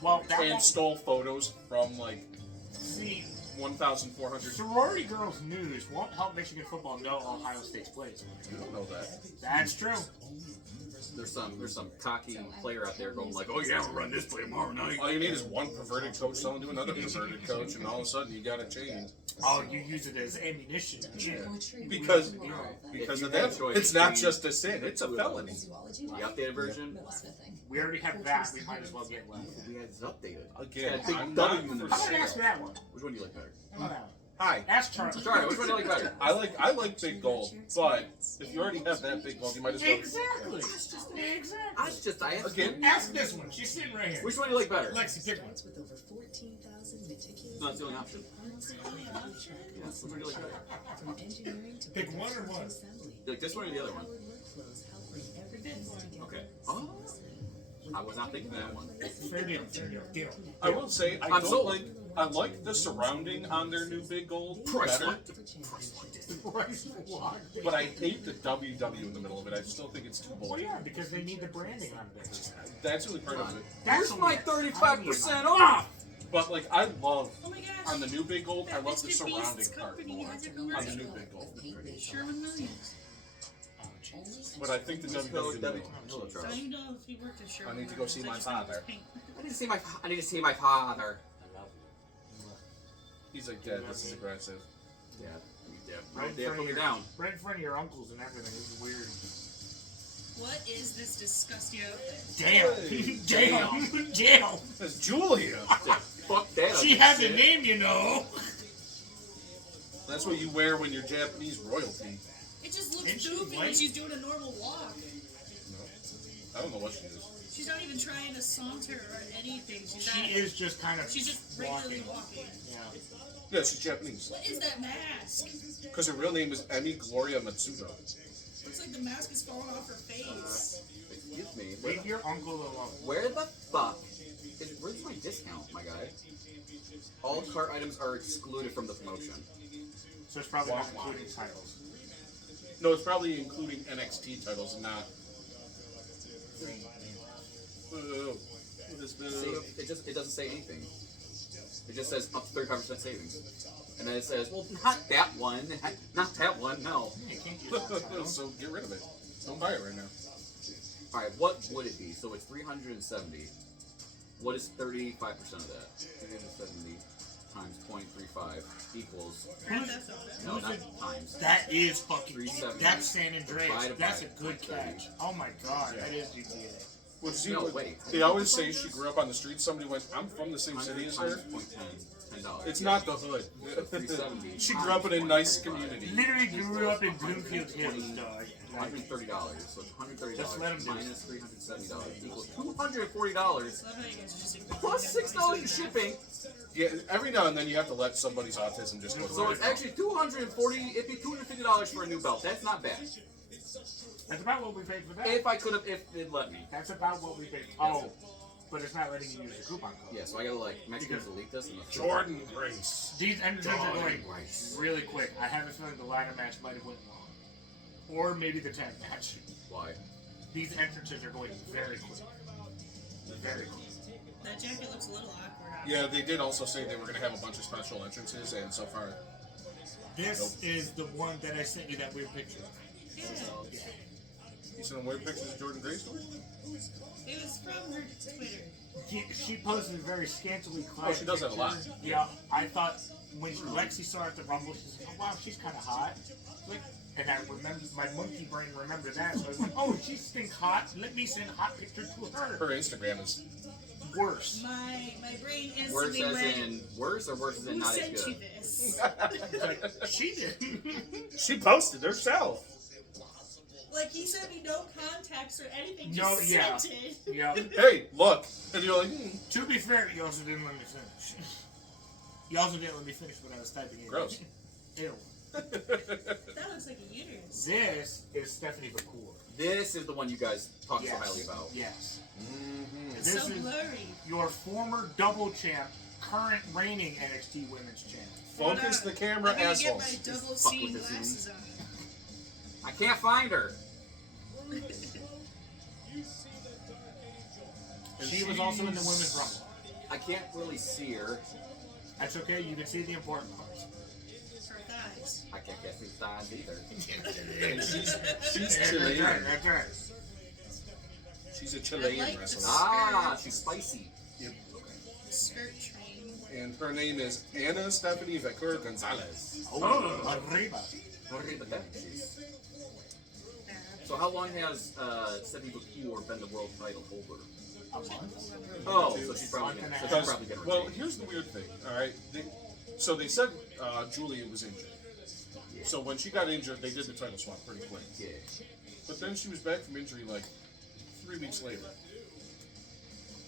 Well, that and won't stole photos from like see. 1,400. Sorority Girls News won't help Michigan football know Ohio State's place. You don't know that. That's true. There's some cocky player out there going like, oh yeah, we'll run this play tomorrow night. All you need is one perverted coach selling to another perverted coach, and all of a sudden you got a chain. Oh, you use it as ammunition. Because If because you of had that, a choice it's not between just a sin; it's a felony. The updated version, We already have that. We might as well get one. we had this updated. Again, It's got a big I'm W not in the for How about ask sale. that one? Which one do you like better? How about that one? Hi. Ask Charlie. Sorry, which one do you like better? I like big gold, but if you already have that big gold, you might as well. Exactly. Exactly. I asked Again, Ask this one. She's sitting right here. Which one do you like better? Lexi, pick one. No, that's the only option. Yeah, which one do you like better? Pick one or one. You like this one or the other one? Okay. Oh. I was not thinking that one. Fair deal. Fair deal. Deal. I will say I I'm don't sold. like. I like the surrounding on their new big gold better, Price block. but I hate the WW in the middle of it. I still think it's too Well, bold. yeah, because they need the branding on it. That's really part of it. That's Here's my only- 35% off! But like, I love Oh my gosh. on the new big gold. I That love the Mr. surrounding Beast's part company more has a on the new commercial. big gold. Sherman Williams. But I think the Let's go WW. in the W. middle. Hello, I don't Charles. even know if he worked at Sherman I need to go see Williams. my I just know father. he was I need to see my father. He's like, Dad, this is aggressive. Yeah. Right in They front put of me your, down. right in front of your uncles and everything. This is weird. What is this disgusting outfit? Damn. Damn. Damn. That's Julia. Yeah, fuck that. She has a name, you know. That's what you wear when you're Japanese royalty. It just looks Ain't she goofy when white? she's doing a normal walk. I don't know what she is. She's not even trying to saunter or anything. She is just kind of She's just regularly walking. Yeah. Yeah, she's Japanese. What is that mask? Because her real name is Emi Gloria Matsuda. Looks like the mask is falling off her face. Excuse me. Leave your uncle alone. Where the fuck where's my discount, my guy? All cart items are excluded from the promotion. So it's probably not including titles. No, it's probably including NXT titles, not. See, it doesn't say anything. It just says up to 35% savings. And then it says, well, not that one. Not that one, no. You can't use that title. So get rid of it. Don't buy it right now. Alright, what would it be? So it's 370. What is 35% of that? 370 times 0.35 equals... Grand Theft Auto. No, not times. That is fucking. 370 That's San Andreas. divided That's a by good 30. catch. Oh my god, that is GTA. Well, see, No, wait. they always say she grew up on the streets. Somebody went, I'm from the same city as her. $10. It's not the hood. So 370. She grew up in a nice community. Literally grew up in Bloomfield Hills, dog. Like, $130. So $130 Just let 'em do it. minus $370 equals $240 I love how you guys are just ignoring plus everything $6 in that. shipping. Yeah, every now and then you have to let somebody's autism just go. So it's actually $240. It'd be $250 for a new belt. That's not bad. that's about what we paid for that. If I could have, if it let me. That's about what we paid. Oh, but it's not letting you use the coupon code. Yeah, so I gotta like Mexicans delete this and Jordan Grace. These entrances are going Grace. really quick. I have a feeling the ladder match might have went long. Or maybe the tag match. Why? These entrances are going very quick. Very quick. That jacket looks a little awkward. Yeah, they did also say they were going to have a bunch of special entrances, and so far, This is the one that I sent you that weird picture. Yeah. you seen weird pictures of Jordan Grace? It was from her Twitter. She posted a very scantily clad. Oh, she does that a lot. picture. Yeah, I thought when Lexi saw her at the Rumble, she's like, "Oh wow, she's kind of hot." Like, and I remember my monkey brain remembered that, so I was like, "Oh, she stinks hot. Let me send a hot picture to her." Her Instagram is Worse. My brain Worse instantly as went, in worse or worse as in who not as sent you good? this? Like, she did. she posted herself. Like, he sent me no contacts or anything, No, just yeah. sent it. Yeah. Hey, look, and you're like, To be fair, you also didn't let me finish. You also didn't let me finish what I was typing in. Gross. Ew. That looks like a uterus. This is Stephanie McCool. This is the one you guys talk Yes. so highly about. Yes. It's This so is blurry. your former double champ, current reigning NXT Women's Champ. focus the camera, I'm gonna get my assholes. double fuck C with this glasses on. I can't find her. She was also in the Women's Rumble. I can't really see her. That's okay, you can see the important parts. Her thighs. I can't see the thighs either. And she's That's Chilean. right, that's right. She's a I Chilean like wrestler. this. Ah, she's spicy. Yep. Skirt train. And her name is Ana Stephanie Vecur Gonzalez. Oh, arriba. But then she's. So how long has Stephanie McCool been the world title holder? A month? Oh, so she's probably gonna. So she's probably gonna. Well, retain. here's the weird thing. All right, so they said Julia was injured. So when she got injured, they did the title swap pretty quick. Yeah. But then she was back from injury like 3 weeks later.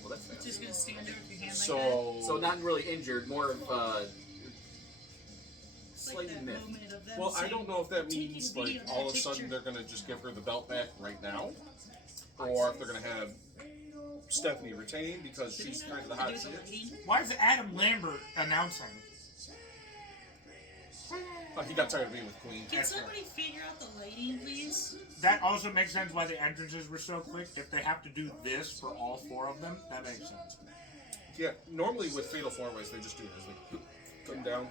Well, that's fair. Just gonna stand there with your hand So So not really injured, more of like slightly that. Like that miffed. moment of them well, I saying, don't know if that "Taking means video like of all of that a sudden picture." they're gonna just give her the belt back right now, or if they're gonna have Stephanie retain because Did he she's know kind of the what to hot do with shit. the lady? Why is Adam Lambert announcing? He got tired of being with Queen. Can somebody figure out the lighting, please? That also makes sense why the entrances were so quick. If they have to do this for all four of them, that makes sense. Yeah, normally with Fatal 4-Ways they just do this. Like, come down.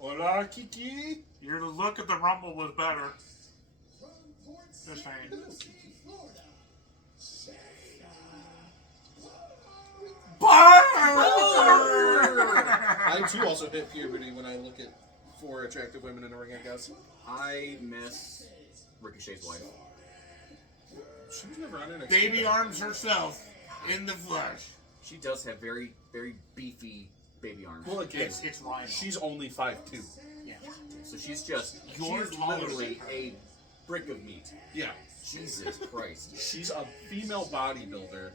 Hola, Kiki. Your look at the Rumble was better. Just saying. I too also hit puberty when I look at 4 attractive women in a ring, I guess. I miss Ricochet's wife. She was never on NXT. Baby arms herself in the flesh. She does have very, very beefy baby arms. Well, again, It's Rhino. she's only 5'2". Yeah. So she's just, You're she's taller literally than her. a brick of meat. Yeah. Jesus Christ. She's a female bodybuilder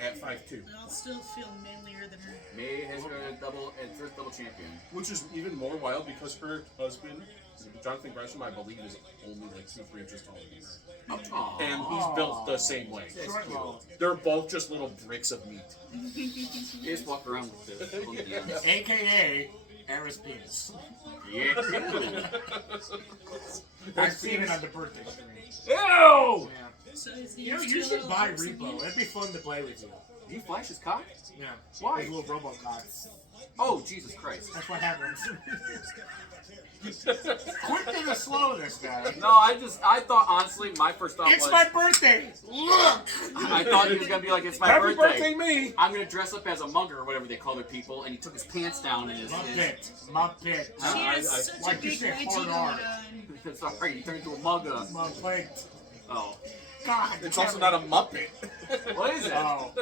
at 5'2". And I'll still feel manlier than her. May has her first double champion. Which is even more wild because her husband, Jonathan Gresham, I believe, is only like 2-3 inches taller than her. Aww. And he's built the same way. Short roll. They're both just little bricks of meat. He just walked around with this. on the ends. AKA Eris Penis. Yeah. I've seen it on the birthday screen. Ew! Yeah. So his You know, name's you two should little buy bricks of Repo. meat. It'd be fun to play with you. Do you flash his cock? Yeah. Why? His little Robocop. Oh, Jesus Christ. That's what happens. Quick to the slow, this guy. No, I thought, honestly, my first thought It's was... my birthday! Look! I thought he was going to be like, it's my Happy birthday, me! I'm going to dress up as a mugger or whatever they call their people, and he took his pants down and his... Muppet. She has such like a you big said, wedgie hard going R. on. Sorry, he turned into a mugger. Muppet. Oh. God. It's also not a Muppet. What is it? Oh,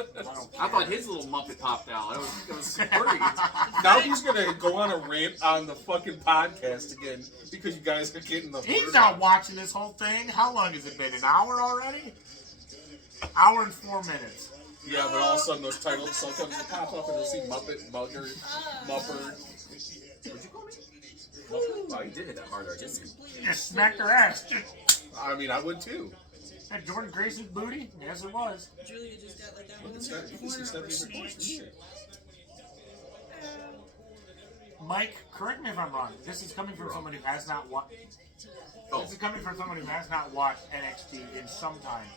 I thought his little Muppet popped out. It was furry. Now he's gonna go on a rant on the fucking podcast again because you guys are getting the. He's not watching this whole thing. How long has it been? An hour already? Hour and 4 minutes. Yeah, but all of a sudden those titles sometimes will pop up and you'll see Muppet, Mugger, Mupper. What'd you call me? Oh, you did hit that harder, didn't you? You just smacked her ass. I mean, I would too. That Jordan Grace's booty? Yes, it was. Julia just got like that Look one at that. You can see corner of her Stephanie McCoy from snatch. here. Mike, correct me if I'm wrong. This is coming from someone who has not watched. This is coming from someone who has not watched NXT in some time.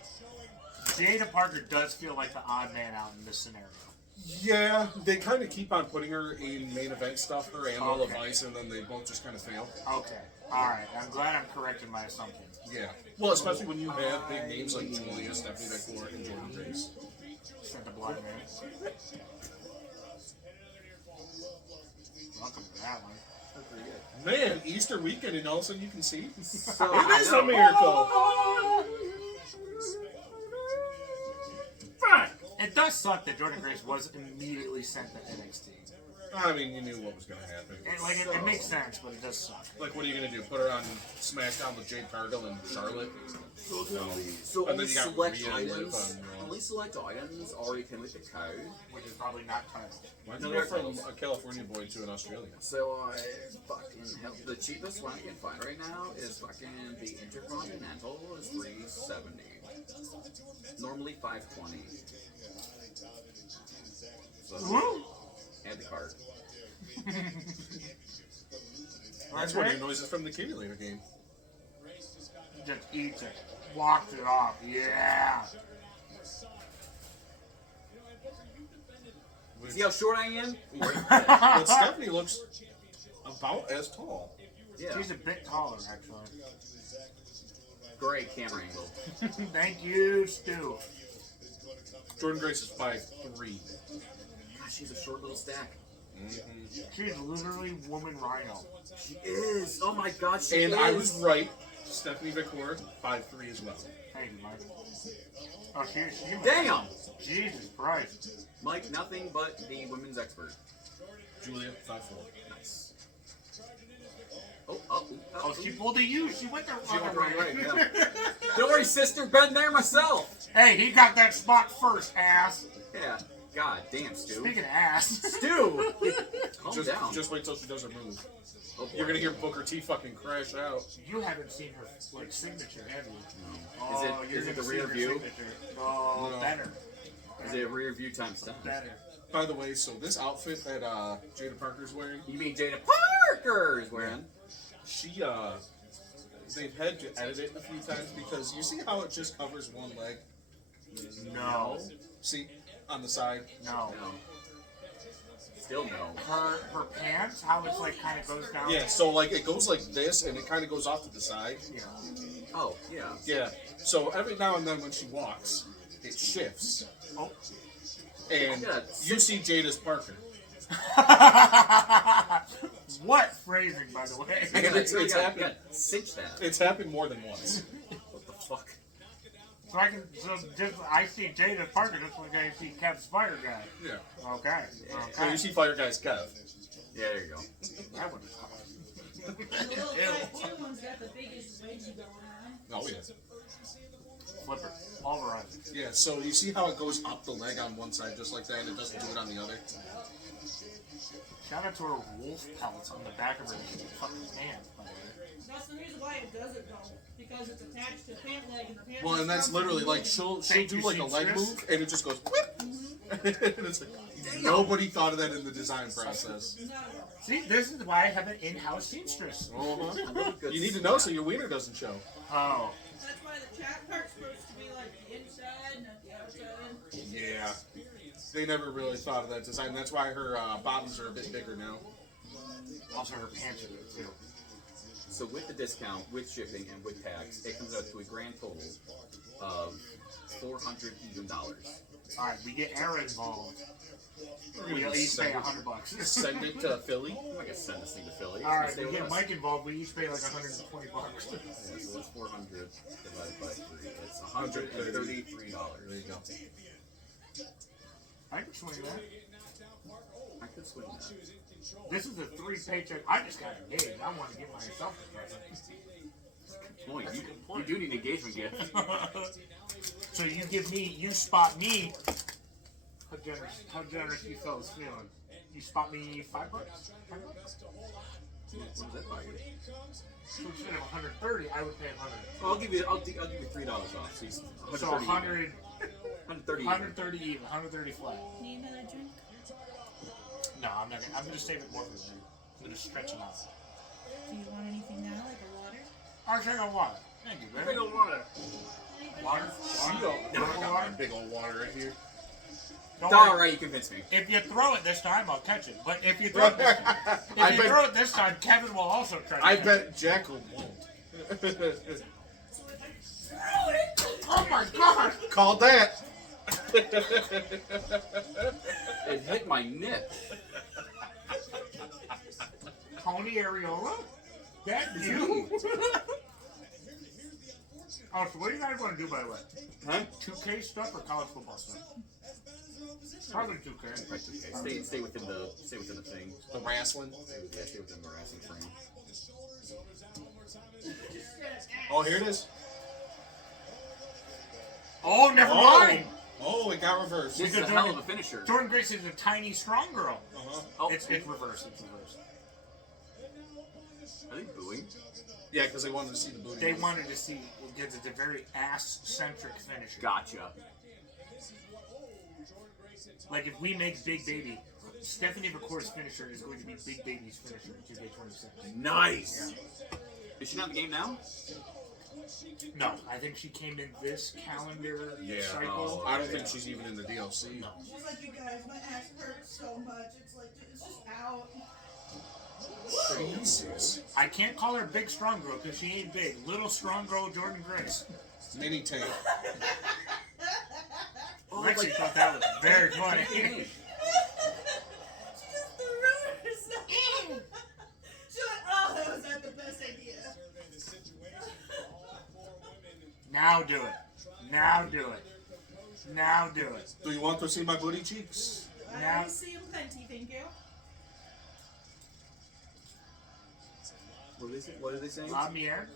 Jada Parker does feel like the odd man out in this scenario. Yeah, they kind of keep on putting her in main event stuff, her and Lola Okay. Vice, and then they both just kind of fail. Okay. Alright. I'm glad I'm correcting my assumption. Yeah. Well, especially when you have big names like Julia, Stephanie McCoy, and Jordan Grace. Said the blind man. Welcome to that one. Man, Easter weekend, and all of a sudden you can see. So, It is a miracle. Fuck! It does suck that Jordan Grace was immediately sent to NXT. I mean, you knew what was going to happen. It makes sense, but it does suck. Like, what are you going to do? Put her on SmackDown with Jade Cargill and Charlotte? So And only then you got select Rhea Liv items. on Raw. Only select items already came with the code. Which is probably not titled. Why'd you go from a California boy to an Australian? So I fucking help. The cheapest one I can find right now is fucking the Intercontinental is $370. Normally $520. So Woo! add the cart. That's one of your noises from the Kimulator game. Just eats it. Walked it off. Yeah. See how short I am? But Stephanie looks about as tall. Yeah. She's a bit taller, actually. Great camera angle. Thank you, Stu. Jordan Grace is 5'3". God, she's a short little stack. She's literally woman rhino. She is. Oh my god, she And is. I was right. Stephanie McCoy, 5'3" as well. Thank you, Mike. Oh, she Damn! Jesus Christ. Mike, nothing but the women's expert. Julia, 5'4". Nice. Oh, Oh, she pulled a U. She went the She went other the wrong way, way. yeah. Don't worry, sister. Been there myself. Hey, he got that spot first, ass. Yeah. God damn, Stu. Speaking of ass. Stu! Calm down. Just wait till she does her move. Oh, boy. You're gonna hear Booker T fucking crash out. You haven't seen her like signature, have you? Is it- Oh, you're is it gonna the see rear her view? signature. Oh, No. better. Is it rear view times 10? Better. By the way, so this outfit that Jada Parker's wearing, You mean Jada Parker is wearing? she they've had to edit it a few times because you see how it just covers one leg. No. See on the side. No. No. Still no. Her pants, how it's like kind of goes down. Yeah, so like it goes like this and it kind of goes off to the side. Yeah. Oh, yeah. Yeah. So every now and then when she walks, it shifts. Oh. And Yeah. you see Jada's Parker. What phrasing, by the way? And it's You gotta happened. cinch that. It's happened more than once. What the fuck? So I see Jada Parker just like I see Kev Spider Guy. Yeah. Okay. So Okay. you see Fire Guy's Kev. Yeah, there you go. That one. The little 5'2" one's got the biggest wedgie going on. Oh yeah. Flipper. Pulverizer. Yeah, so you see how it goes up the leg on one side just like that and it doesn't do it on the other? Shout out to her wolf pelts on the back of her fucking pants, by the way. That's the reason why it does it though, because it's attached to the pant leg and the pant Well, leg and that's comes literally from like the she'll Thank do you, like a leg seamstress. move and it just goes whip. And it's like, nobody thought of that in the design process. No. See, this is why I have an in-house seamstress. Uh-huh. Good You need to stuff. know so your wiener doesn't show. Oh. That's why the chat part's supposed to be like the inside, not the outside. Yeah. They never really thought of that design. That's why her bottoms are a bit bigger now. Also, her pants are good too. So with the discount, with shipping, and with tax, it comes out to a grand total of $400 even. All right, we get Aaron involved. We each pay $100. Send it to Philly. I'm not gonna send this thing to Philly. All right, we get Mike involved. We each pay like $120. Yeah, so that's 400 divided by 3. It's $133. There you go. I can swing that. I could swing that. This is a 3 paycheck. I just got engaged. I want to give myself a present. Point. You do need an engagement gift. So you spot me. How generous you fellas feeling? You spot me $5? $5? What does that buy you? So instead of 130, I would pay 100. Well, I'll give you $3 off. So, So 100, 130. 130 even, 130 flat. Need another drink? No, I'm not. I'm gonna save it more for you. I'm gonna stretch it out. Do you want anything now, like a water? I'll take a water. Thank you, baby. water. Water? I got my big old water right here. Don't All worry. right, you convinced me. If you throw it this time, I'll catch it. But if you throw it this time, Kevin will also try to I catch bet Jackal won't. Oh my god! Called that. It hit my nip. Tony Areola? That's you? Oh, so what do you guys want to do, by the way? Huh? 2K stuff or college football stuff? Probably 2K. Stay within the thing. The wrestling. Yeah, stay within the wrestling frame. Oh, here it is. Oh, never mind! Oh, it got reversed. This is a hell of a finisher. Jordan Grace is a tiny, strong girl. Oh, It's reversed. It's reversed. are they booing? Yeah, because they wanted to see the booty. They wanted to see, because it's a very ass-centric finisher. Gotcha. Like, if we make Big Baby, Stephanie McCourt's finisher is going to be Big Baby's finisher in 2K26. Nice. Is she not in the game now? No, I think she came in this calendar Yeah. cycle. I don't think she's even in the DLC. No. She's like, you guys, my ass hurts so much. It's like, it's just out. Jesus. I can't call her Big Strong Girl because she ain't big. Little Strong Girl Jordan Grace. Mini tank. Lexi thought that was very funny. She just threw herself. She went, oh, that was not the best idea. Now do it. Now do it. Now do it. Do you want to see my booty cheeks? Now- I see plenty, thank you. What are they saying? La Mier?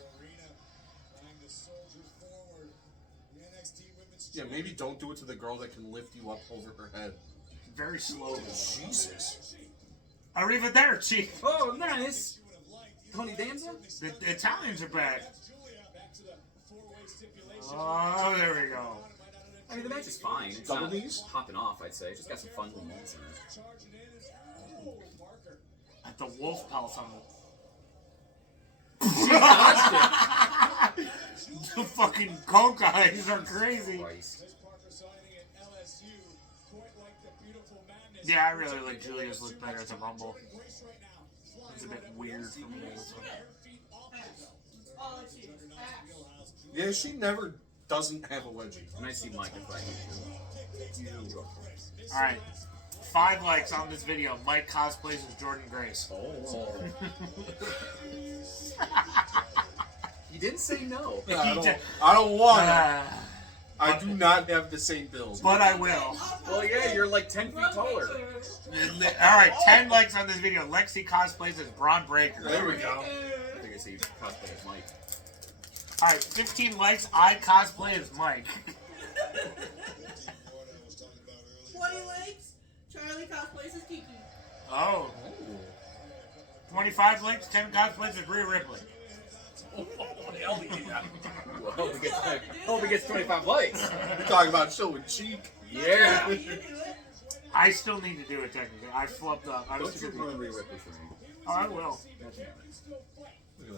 Yeah, maybe don't do it to the girl that can lift you up over her head. Very slowly. Jesus. Arrivederci. Oh, nice. Tony Danza? The Italians are back. Oh, there we go. I mean, the match is fine. It's Double not knees? popping off, I'd say. It's just got some fun little moments in it. At the wolf pulse on She dodged it. the fucking coke eyes are crazy. Christ. Yeah, I really like Julia's look better at the Rumble. It's a bit weird for me. All I see is ass. Yeah, she never doesn't have a wedgie. And I see Mike if I need to. Alright. 5 likes on this video. Mike cosplays as Jordan Grace. Oh. You didn't say no. I don't want it. I do not have the same build. But I will. Well, yeah, you're like 10 feet taller. Alright, 10 likes on this video. Lexi cosplays as Braun Breaker. There we go. I think I see cosplay as Mike. Alright, 15 likes. I cosplay as Mike. 20 likes. Charlie cosplays as Kiki. Oh. 25 likes. 10 cosplays as Rhea Ripley. Hope he gets 25 likes. We're talking about showing cheek. Yeah. You do it. I still need to do it technically. I flipped up. I was Don't you super ruin Rhea Ripley for me. Oh, I will. Look at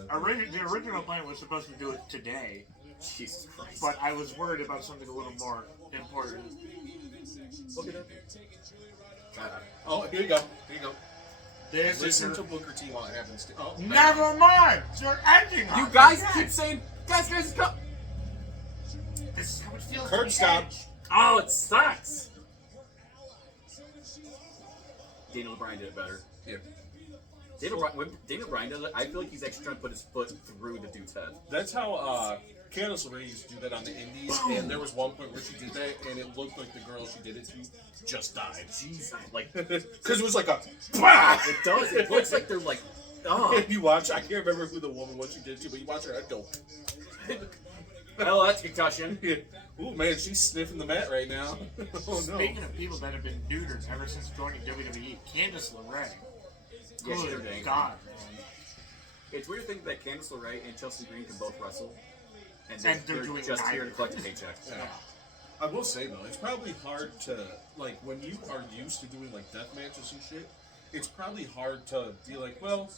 that. The original plan was supposed to do it today, Jesus Christ. but I was worried about something a little more important. Look it up. Oh, here you go. Here you go. This Listen is to Booker T while it happens to. Oh, Never mind. You're ending on You it. guys keep saying, guys, come. This is how it feels. Curb to be stop. Edge. Oh, it sucks. Daniel Bryan did it better. Yeah. When Daniel Bryan does it, I feel like he's actually trying to put his foot through the dude's head. That's how Candice LeRae used to do that on the Indies, and there was one point where she did that, and it looked like the girl she did it to just died. Jeez, like Because it was like a. Bah! it does. It looks like they're like, oh. If you watch, I can't remember who the woman was she did it to, but you watch her head go. Oh, that's concussion. Ooh, man, she's sniffing the mat right now. Oh, no. Speaking of people that have been neutered ever since joining WWE, Candice LeRae. Yeah, she's Good dang. God, man. It's weird to think that Candice LeRae and Chelsea Green can both wrestle, and And they're they're doing just here neither. to collect a paycheck. Yeah. I will say, though, it's probably hard to, like, when you are used to doing, like, death matches and shit, it's probably hard to be like, well,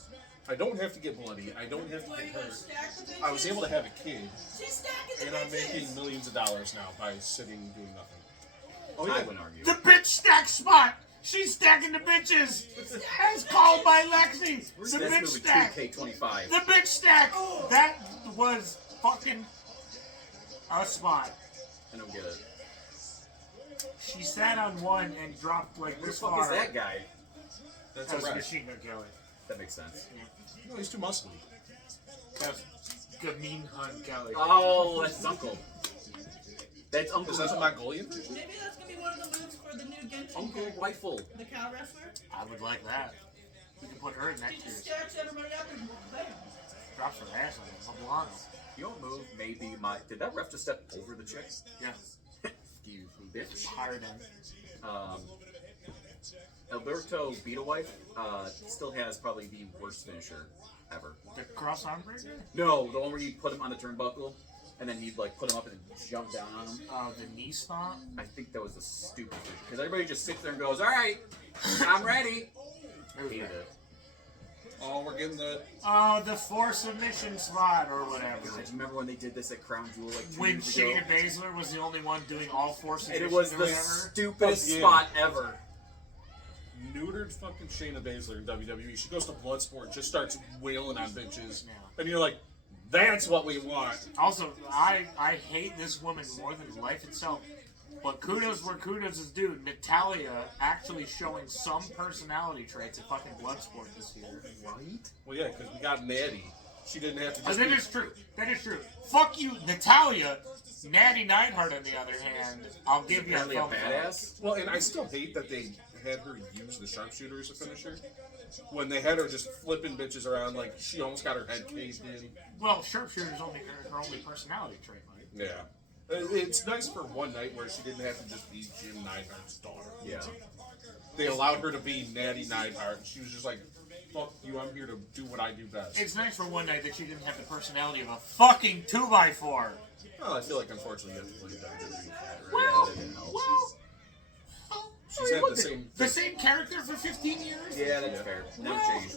I don't have to get bloody, I don't have to Why get you gonna hurt. stack the bitches? I was able to have a kid, She's stacking the and I'm bitches. making millions of dollars now by sitting doing nothing. Oh, I wouldn't argue. The bitch stack spot. She's stacking the bitches. As called by Lexi. Where's The this bitch movie stack. 2K25? The bitch stack. That was fucking a spot. I don't get it. She sat on one and dropped like Where the this fuck far. is that guy? That's That was a ref. Machine Gun Kelly. That makes sense. No, he's too muscly. That was Gamin Hun Kelly. Oh, that's his uncle. That's Uncle. Is that a Mongolian? Maybe that's gonna be one of the moves for the new Genshin Uncle character. Rifle. The cow wrestler. I would like that. We can put her in She next just year. stacks everybody up and bam. Drops her ass on it. Poblano. You know what move maybe my... Did that ref just step over the chick? Yeah. You bitch. Higher than. Alberto Beetlewife still has probably the worst finisher ever. The cross arm breaker? No, the one where you put him on the turnbuckle, and then you'd like put him up and then jump down on him. The knee stomp? I think that was the stupid finisher. Because everybody just sits there and goes, alright, I'm ready. Hated it. Oh, we're getting the. The four submission spot or whatever. God, do you remember when they did this at Crown Jewel like 2 When years ago? Shayna Baszler was the only one doing all four And submissions it was or the whatever. stupidest Yeah. spot ever. Neutered fucking Shayna Baszler in WWE. She goes to Bloodsport, just starts wailing on bitches. Yeah. And you're like, that's what we want. Also, I hate this woman more than life itself. But kudos where kudos is due. Natalia actually showing some personality traits at fucking Bloodsport this year. Right? Well, yeah, because we got Natty. She didn't have to just. That be- is true. That is true. Fuck you, Natalia. Natty Neidhart, on the other hand, I'll give you a Apparently a thumbs up. badass. Well, and I still hate that they had her use the sharpshooter as a finisher. When they had her just flipping bitches around, like she almost got her head caved in. Well, sharpshooter's only her only personality trait, Mike. Yeah. It's nice for one night where she didn't have to just be Jim Neidhart's daughter. Yeah. They allowed her to be Natty Neidhart, and she was just like, fuck you, I'm here to do what I do best. It's nice for one night that she didn't have the personality of a fucking 2x4. Well, I feel like unfortunately you have to play WWE. Well, that didn't help. She's had the same. The same character for 15 years? Yeah, that's fair. Never Well, changed.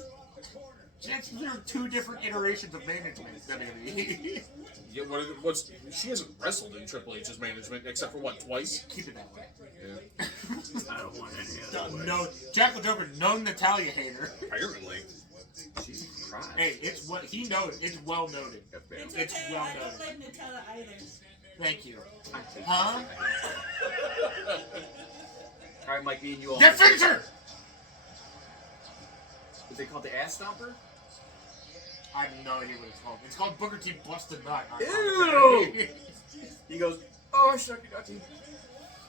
There are two different iterations of management in WWE. Yeah, what's she hasn't wrestled in Triple H's management except for what, twice? Keep it that way. Yeah. I don't want any other way. No, Jackal Joker, no Natalia hater. Apparently. Jesus Christ. Hey, it's what he knows. It's well noted. That's bad. It's It's okay, well I done. don't like Nutella either. Thank you. I hate Huh? this. Alright, Mike, me and you all. Get finisher! Is they called the ass stomper? I have no idea what it's called. It's called Booker T Busted Nut. Ew! He goes, oh, shucky ducky.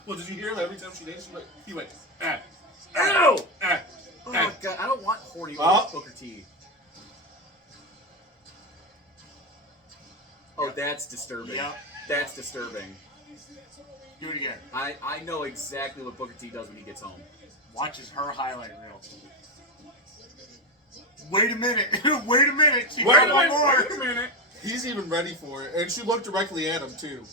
Well, did you hear him every time she danced? He went, Ew! ah, Oh, God, I don't want horny Oh. Booker T. Oh, that's disturbing. Yep. That's disturbing. Do it again. I know exactly what Booker T does when he gets home. Watches her highlight reel. Wait a minute. Wait a minute. She Wait got a one minute, more. wait a minute. He's even ready for it, and she looked directly at him too.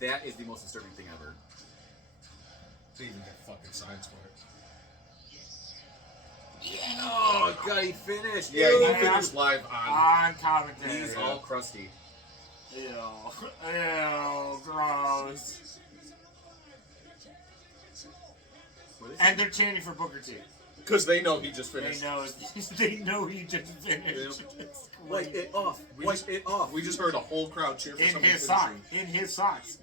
That is the most disturbing thing ever. They even get fucking signs for it. Oh, God, he finished. Yeah, Ew. he finished live on. On commentary. He's all crusty. Ew, gross. And they're chanting for Booker T. Because they know he just They finished. know he just finished. Wipe it off. Wipe it off. We just heard a whole crowd cheer for In somebody his finishing. socks. In his socks.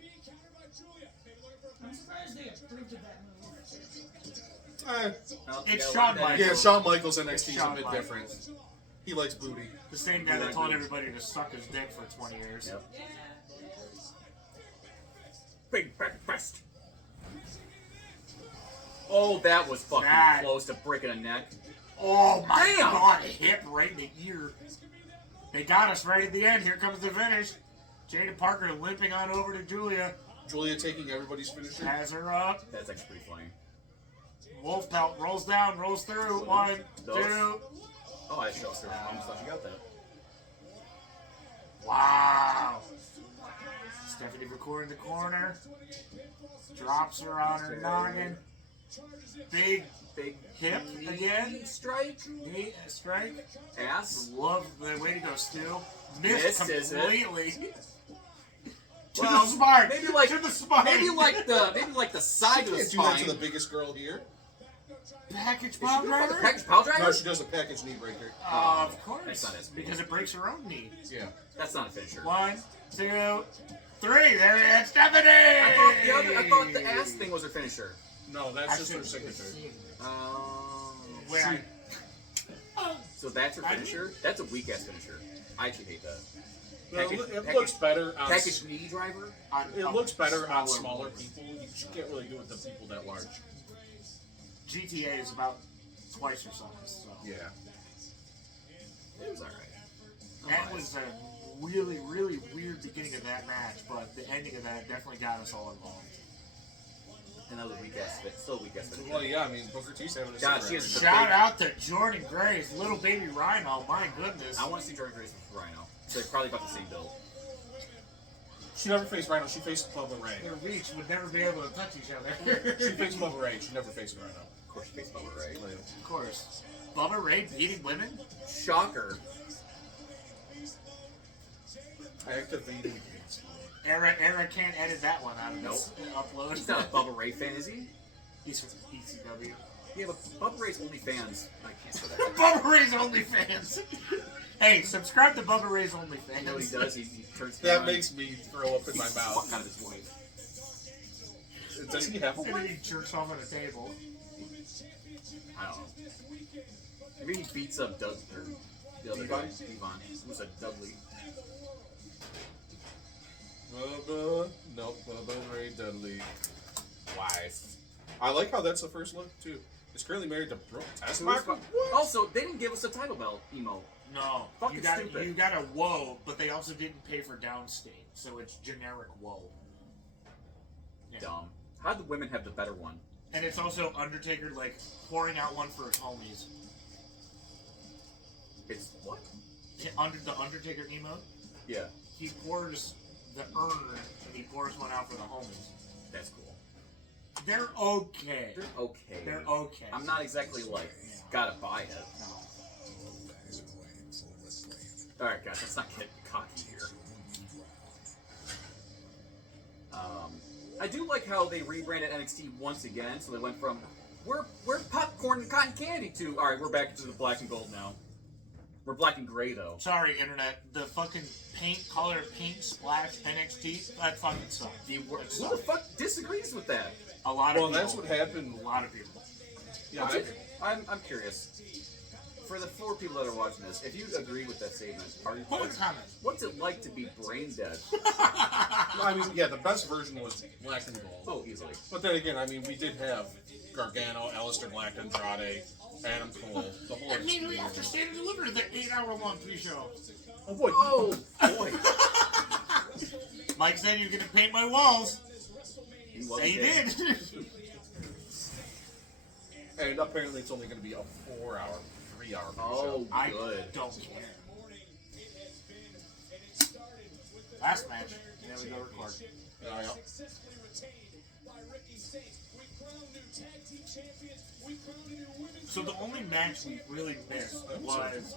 I'm surprised they approved of that move. Oh, It's yeah, Shawn one day. Michaels. Yeah, Shawn Michaels NXT is a Shawn bit Michaels. different. He likes booty. The same guy that told everybody to suck his dick for 20 years. Yep. Yeah. Big back breast. Oh, that was fucking That- close to breaking a neck. Oh my Damn. god, hit right in the ear. They got us right at the end. Here comes the finish. Jada Parker limping on over to Julia. Julia taking everybody's finisher. Has her up. That's actually pretty funny. Wolf pelt rolls down, rolls through. One, Those. two. Oh, I showed her. I almost thought you got that. Wow. Stephanie McCoy in the corner. Drops her on her noggin. Big Big hip again. strike. Knee strike. Ass. Love the way to go, Stu. Missed Misses it. completely. To Well, the spine. maybe like- to the spine. Maybe like the side of the Can't do that spine. to the biggest girl here. package Is she pile doing the driver. package pile driver? No, she does a package knee breaker. Of course, That's not as cool. because it breaks her own knee. Yeah. That's not a finisher. One, two, three. There it is, Stephanie. I thought the ass thing was her finisher. No, that's just her signature. Wait, So that's her finisher? That's a weak ass finisher. I actually hate that. Well, Package- it package- looks better on Package knee driver? it looks better on smaller people. You can't really do it to people that large. GTA is about twice her size. So Yeah. It was alright. that was a really, really weird beginning of that match, but the ending of that definitely got us all involved. Another weak ass fit. Still a weak ass finisher. Well, yeah, I mean, Booker T's having a God, cigarette she is right Shout out to Jordan Grace, little baby Rhino. My goodness. I want to see Jordan Grace with Rhino. So they're probably about the same build. now. She never faced Rhino. She faced Bubba Ray. Their reach would never be able to touch each other. She faced Bubba Ray. She never faced Rhino. Of course, she faced Bubba Ray. Of course. Bubba Ray beating women? Shocker. Activating. Era can't edit that one out of this upload. He's not a Bubba Ray fan, is he? He's from ECW. Yeah, but Bubba Ray's only fans. I can't say that. Bubba Ray's OnlyFans. Hey, subscribe to Bubba Ray's OnlyFans. You know what he does? He turns That makes me throw up in my fuck mouth. out of his wife. Does he have a And then wife? he jerks off on a table. I don't know. Maybe he beats up Doug or the other guy, Devon. Who's a Dudley? Bubba, nope, Bubba Ray Dudley, wife. I like how that's the first look too. Is currently married to Brooke Tessmacher. Also, they didn't give us a title belt emo. No, Fucking stupid. you got a whoa, but they also didn't pay for downstate, so it's generic whoa. Yeah. Dumb. How'd the women have the better one? And it's also Undertaker like pouring out one for his homies. It's what? Under the Undertaker emote, Yeah, he pours the urn and he pours one out for the homies. that's cool. They're okay. They're okay. They're okay. I'm not exactly like gotta buy it. No. All right, guys, let's not get cocky here. I do like how they rebranded NXT once again. So they went from we're popcorn and cotton candy to all right, we're back to the black and gold now. We're black and gray though. Sorry, internet. The fucking color paint splash NXT, that fucking sucks. Who the fuck disagrees with that? A lot of Well, people. that's what happened. A lot of people. Yeah, What's it- I'm curious. For the 4 people that are watching this, if you agree with that statement, Put in the comments. what's it like to be brain dead? I mean, yeah, the best version was black and gold. Oh, easily. But then again, I mean, we did have Gargano, Aleister Black, Andrade, Adam Cole, the whole Immediately after Stand and Deliver, the 8-hour-long pre-show. Oh boy. Oh boy. Mike said you're gonna paint my walls. He wasn't Say he dead. did. And apparently it's only going to be a 4-hour, 3-hour Oh, I good. don't care. Last match. There we go, record. show. So the only match we really missed was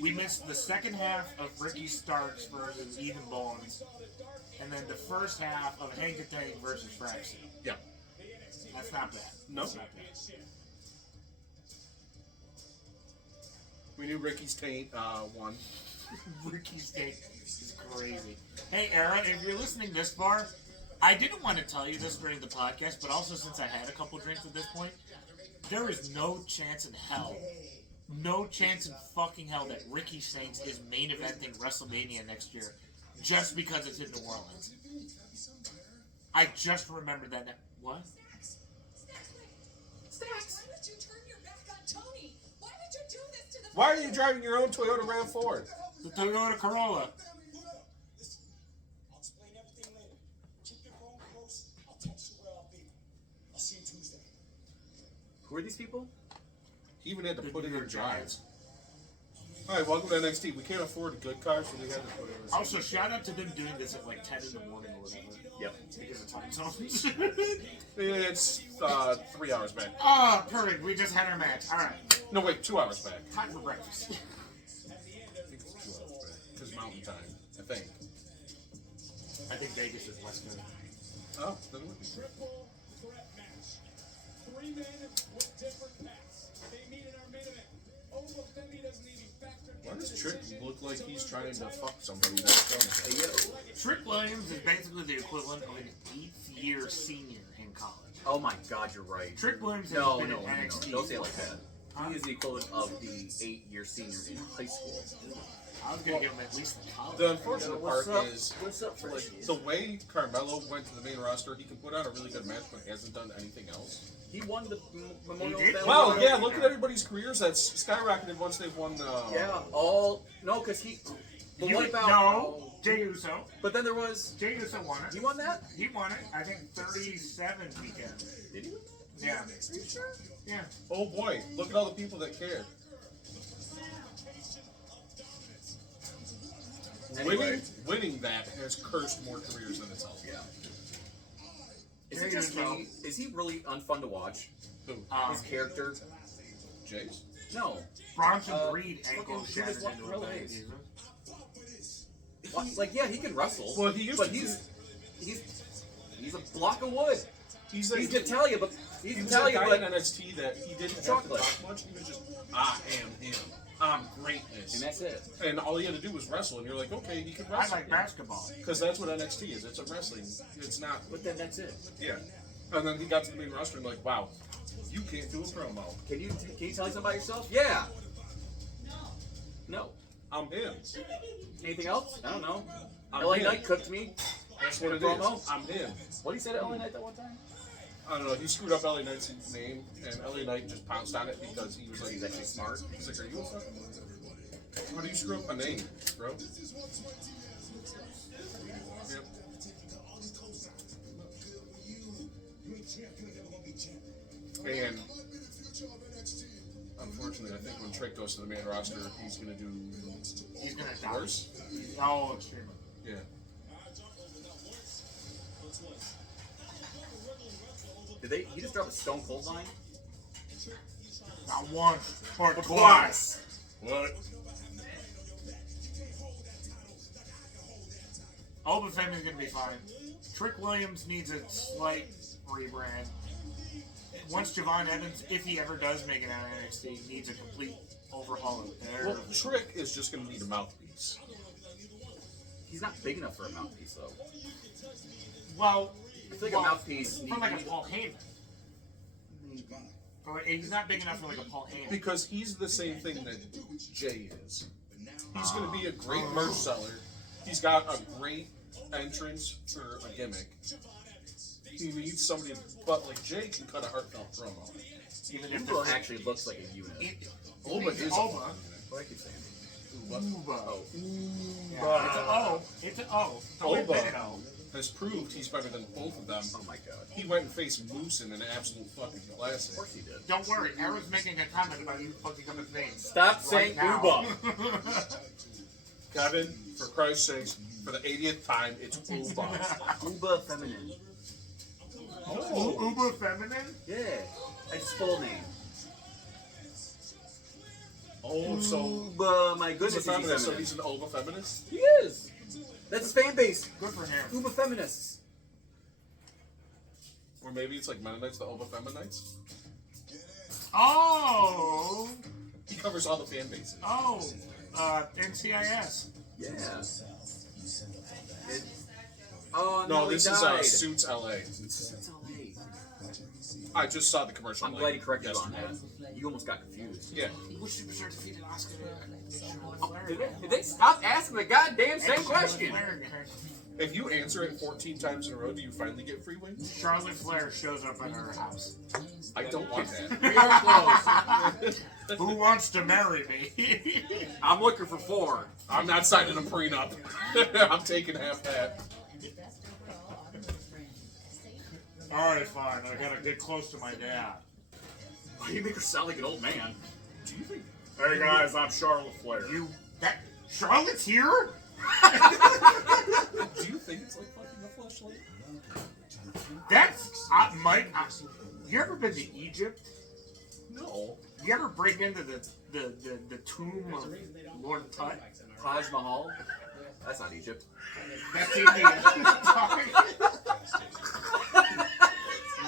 we missed the second half of Ricky Starks versus Ethan Bones, and then the first half of Hank the Tank versus FRASER. Yeah. That's not bad. No. That's not bad. We knew Ricky's taint won. Ricky's Tank is crazy. Hey, Aaron, if you're listening this far, I didn't want to tell you this during the podcast, but also since I had a couple drinks at this point, there is no chance in hell, no chance in fucking hell that Ricky Saints is main eventing WrestleMania next year just because it's in New Orleans. I just remembered that. What? Stacks, why would you turn your back on Tony? Why would you do this to the Why are you driving your own Toyota RAV4? The Toyota Corolla. I'll explain everything later. Keep your phone close. I'll text you where I'll be. I'll see you Tuesday. Who are these people? He even had to The put it New in York drive. Giants. Alright, welcome to NXT. We can't afford a good car, so we had to put it in. Also, shout out to them doing this at like 10 in the morning or whatever. Yep. Because of time zones. It's 3 hours back. Ah, perfect. We just had our match. Alright. No, wait, 2 hours back. Time for breakfast. I think it's 2 hours back. Because mountain time, I think. I think Vegas is West Coast. Oh, then what? Triple threat match. 3 men with different paths. They meet in our main event. Femi doesn't even factor Why into does the Trick decision look like he's to trying win to the title. fuck somebody that's Hey, filming? yo. Trick Williams is basically the equivalent of an 8th year senior in college. Oh my god, you're right. Trick Williams has No, been no, in no, no. NXT. Don't say it like that. Huh? He is the equivalent of the 8-year senior in high school. I was gonna give him at least the college. The unfortunate part What's up? is, What's up, like, Fresh? the way Carmelo went to the main roster, he can put on a really good match, but hasn't done anything else. He won the Memorial He did? Battle Wow, Royal. yeah, look at everybody's careers that's skyrocketed once they've won the... Yeah, all no, because he. But You- what about? No, Jey Uso. But then there was. Jey Uso won it. He won that? He won it. I think 37 weekend. Did he? Yeah. Are you sure? Yeah. Oh boy, look at all the people that care. Anyway. Winning that has cursed more careers than it's helped. Yeah. Is Jey it just Uso. me? Is he really unfun to watch? Who? His character? Jace? No. Bronson Reed look ankle who just shattered left into Gorilla a Ace. season. Like, yeah, he can wrestle. Well, he used but to he's a block of wood. He's He's Natalia, but He he's was a Natalia, guy in but NXT that he didn't have to Chocolate. talk much. He was just, I am him. I'm greatness. and that's it. And all he had to do was wrestle, and you're like, okay, he can I wrestle. like basketball. Because that's what NXT is. It's a wrestling. It's not. But then that's it. Yeah. And then he got to the main roster and like, wow, you can't do a promo. Can you tell us about yourself? Yeah. No. I'm him. Anything else? I don't know. I'm LA him. Knight cooked me. That's what it Promo? is. I'm him. What did he say to LA Knight that one time? I don't know. He screwed up LA Knight's name, and LA Knight just pounced on it because he was like, He's actually smart. He's like, are you a fucking? How do you screw up a name, bro? Yep. And unfortunately, I think when Trick goes to the main roster, he's gonna do He's gonna die. worse. Oh, extremely. Yeah. Did they? He just dropped a Stone Cold line. Not once, but twice. What? Oba Femi's gonna be fine. Trick Williams needs a slight rebrand. Once Javon Evans, if he ever does make it out of NXT, needs a complete overhaul of their. Well, Trick is just gonna need a mouthpiece. He's not big enough for a mouthpiece, though. Well, I feel like a mouthpiece for needs. like a Paul Heyman. He's not big enough for like a Paul Heyman. Because he's the same thing that Jay is. He's going to be a great merch seller. He's got a great entrance for a gimmick. He needs somebody, but like Jay can cut a heartfelt promo. Even if Uber they're- actually looks like a unit. Oba is Oba. What I keep saying. Uba. Oh. Yeah, it's an O. It's an O. Don't Oba admit it, O. has proved he's better than both of them. Oh my god. He went and faced Moose in an absolute fucking Of classic. course he did. Don't worry, Aaron's making a comment about you fucking up his name. Stop saying now. Uba. Kevin, for Christ's sakes, for the 80th time, it's Uba. Uba feminine. Oh. Uber feminine? Yeah. That's full name. Oh, so Uber, my he's goodness, a is he feminist. So feminist. he's an Oba feminist. He is. That's his fan base. Good for him. Uber feminists. Or maybe it's like Mennonites, the Oba Feminites. Oh! He covers all the fan bases. Oh! NCIS. Yeah. Oh No, no, this he is died. Suits LA. It's LA. I just saw the commercial. I'm glad he corrected you on that. You almost got confused. Yeah. Which superstar defeated Oscar? Did they stop asking the goddamn same question? If you answer it 14 times in a row, do you finally get free wings? Charlotte Flair shows up at her house. I don't want that. We are close. Who wants to marry me? I'm looking for 4. I'm not signing a prenup. I'm taking half that. Alright, fine. I gotta get close to my dad. Why do you make her sound like an old man? Do you think? Hey guys, I'm Charlotte Flair. Charlotte's here? Do you think it's like fucking the fleshlight? That's Mike. You ever been to Egypt? No. You ever break into the tomb of Lord Tut? Taj Mahal? That's not Egypt. That's India.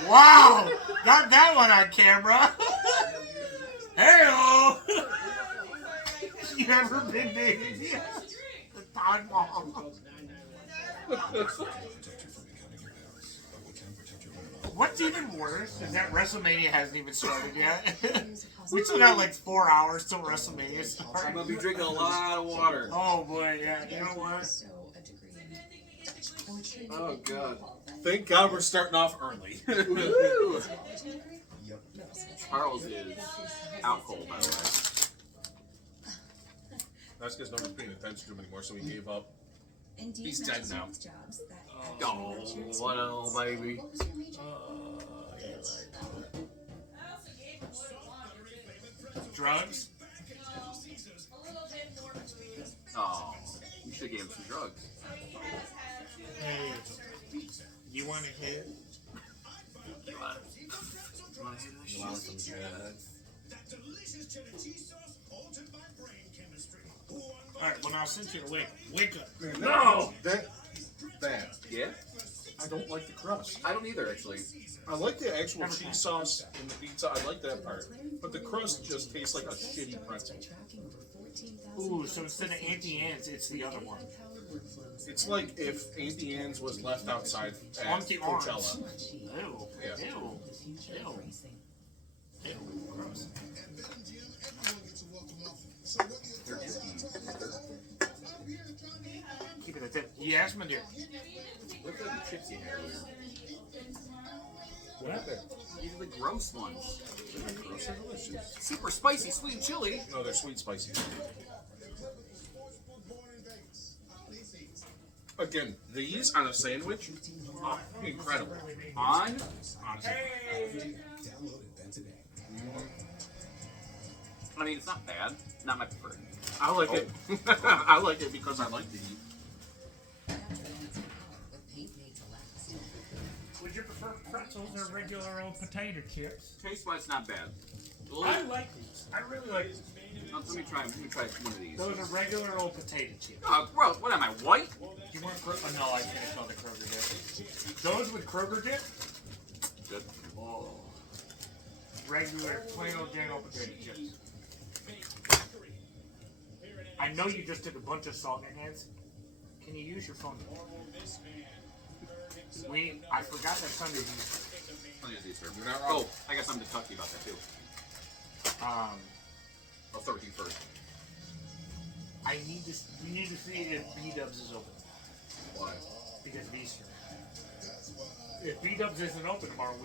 Wow! Got that one on camera. Hey-o! You ever been to India? The Taj Mahal. What's even worse is that WrestleMania hasn't even started yet. We still got like 4 hours till WrestleMania I'm starts. gonna be drinking a lot of water. Oh boy, yeah. You know what? Oh god. Thank God we're starting off early. Woo! Charles is out cold, by the way. That's because nobody's paying attention to him anymore, so he gave up. He's dead now. Oh, what a baby. Drugs? Oh, we should have gave him some drugs. Hey, you want a hit? You want some drugs? Alright, well now since you're awake, wake up. No! That. Yeah? I don't like the crust. I don't either, actually. I like the actual cheese sauce in the pizza. I like that part. But the crust just tastes like a shitty pretzel. Ooh, so instead of Auntie Anne's, it's the other one. It's like if Auntie Anne's was left outside at Auntie Anne's. Coachella. Ew. Yeah. Ew. Ew. Ew. Gross. Keep it at that. Yes, my dear. Look at the chips you have here. What? These are the gross ones. They're gross and delicious. Super spicy, sweet and chili. No, they're sweet spicy. Again, these on a sandwich, oh, incredible. On? I mean, it's not bad. Not my preferred. I like it. I like it because I like to eat. Would you prefer pretzels or regular old potato chips? Taste-wise, not bad. I like these. I really like these. Let me try one of these. Those are regular old potato chips. Oh, bro, what am I, white? Do you want Kroger? Oh, no, I finished all the Kroger dip. Those with Kroger dip? Good. Oh. Regular, plain old Jan old potato chips. I know you just did a bunch of salt hands. Can you use your phone? I forgot that Sunday I'll use these, sir. You're not wrong. Oh, I got something to talk to you about that, too. I'll start with you first. we need to see if B-Dubs is open. Why? Because of Easter. If B-Dubs isn't open tomorrow, we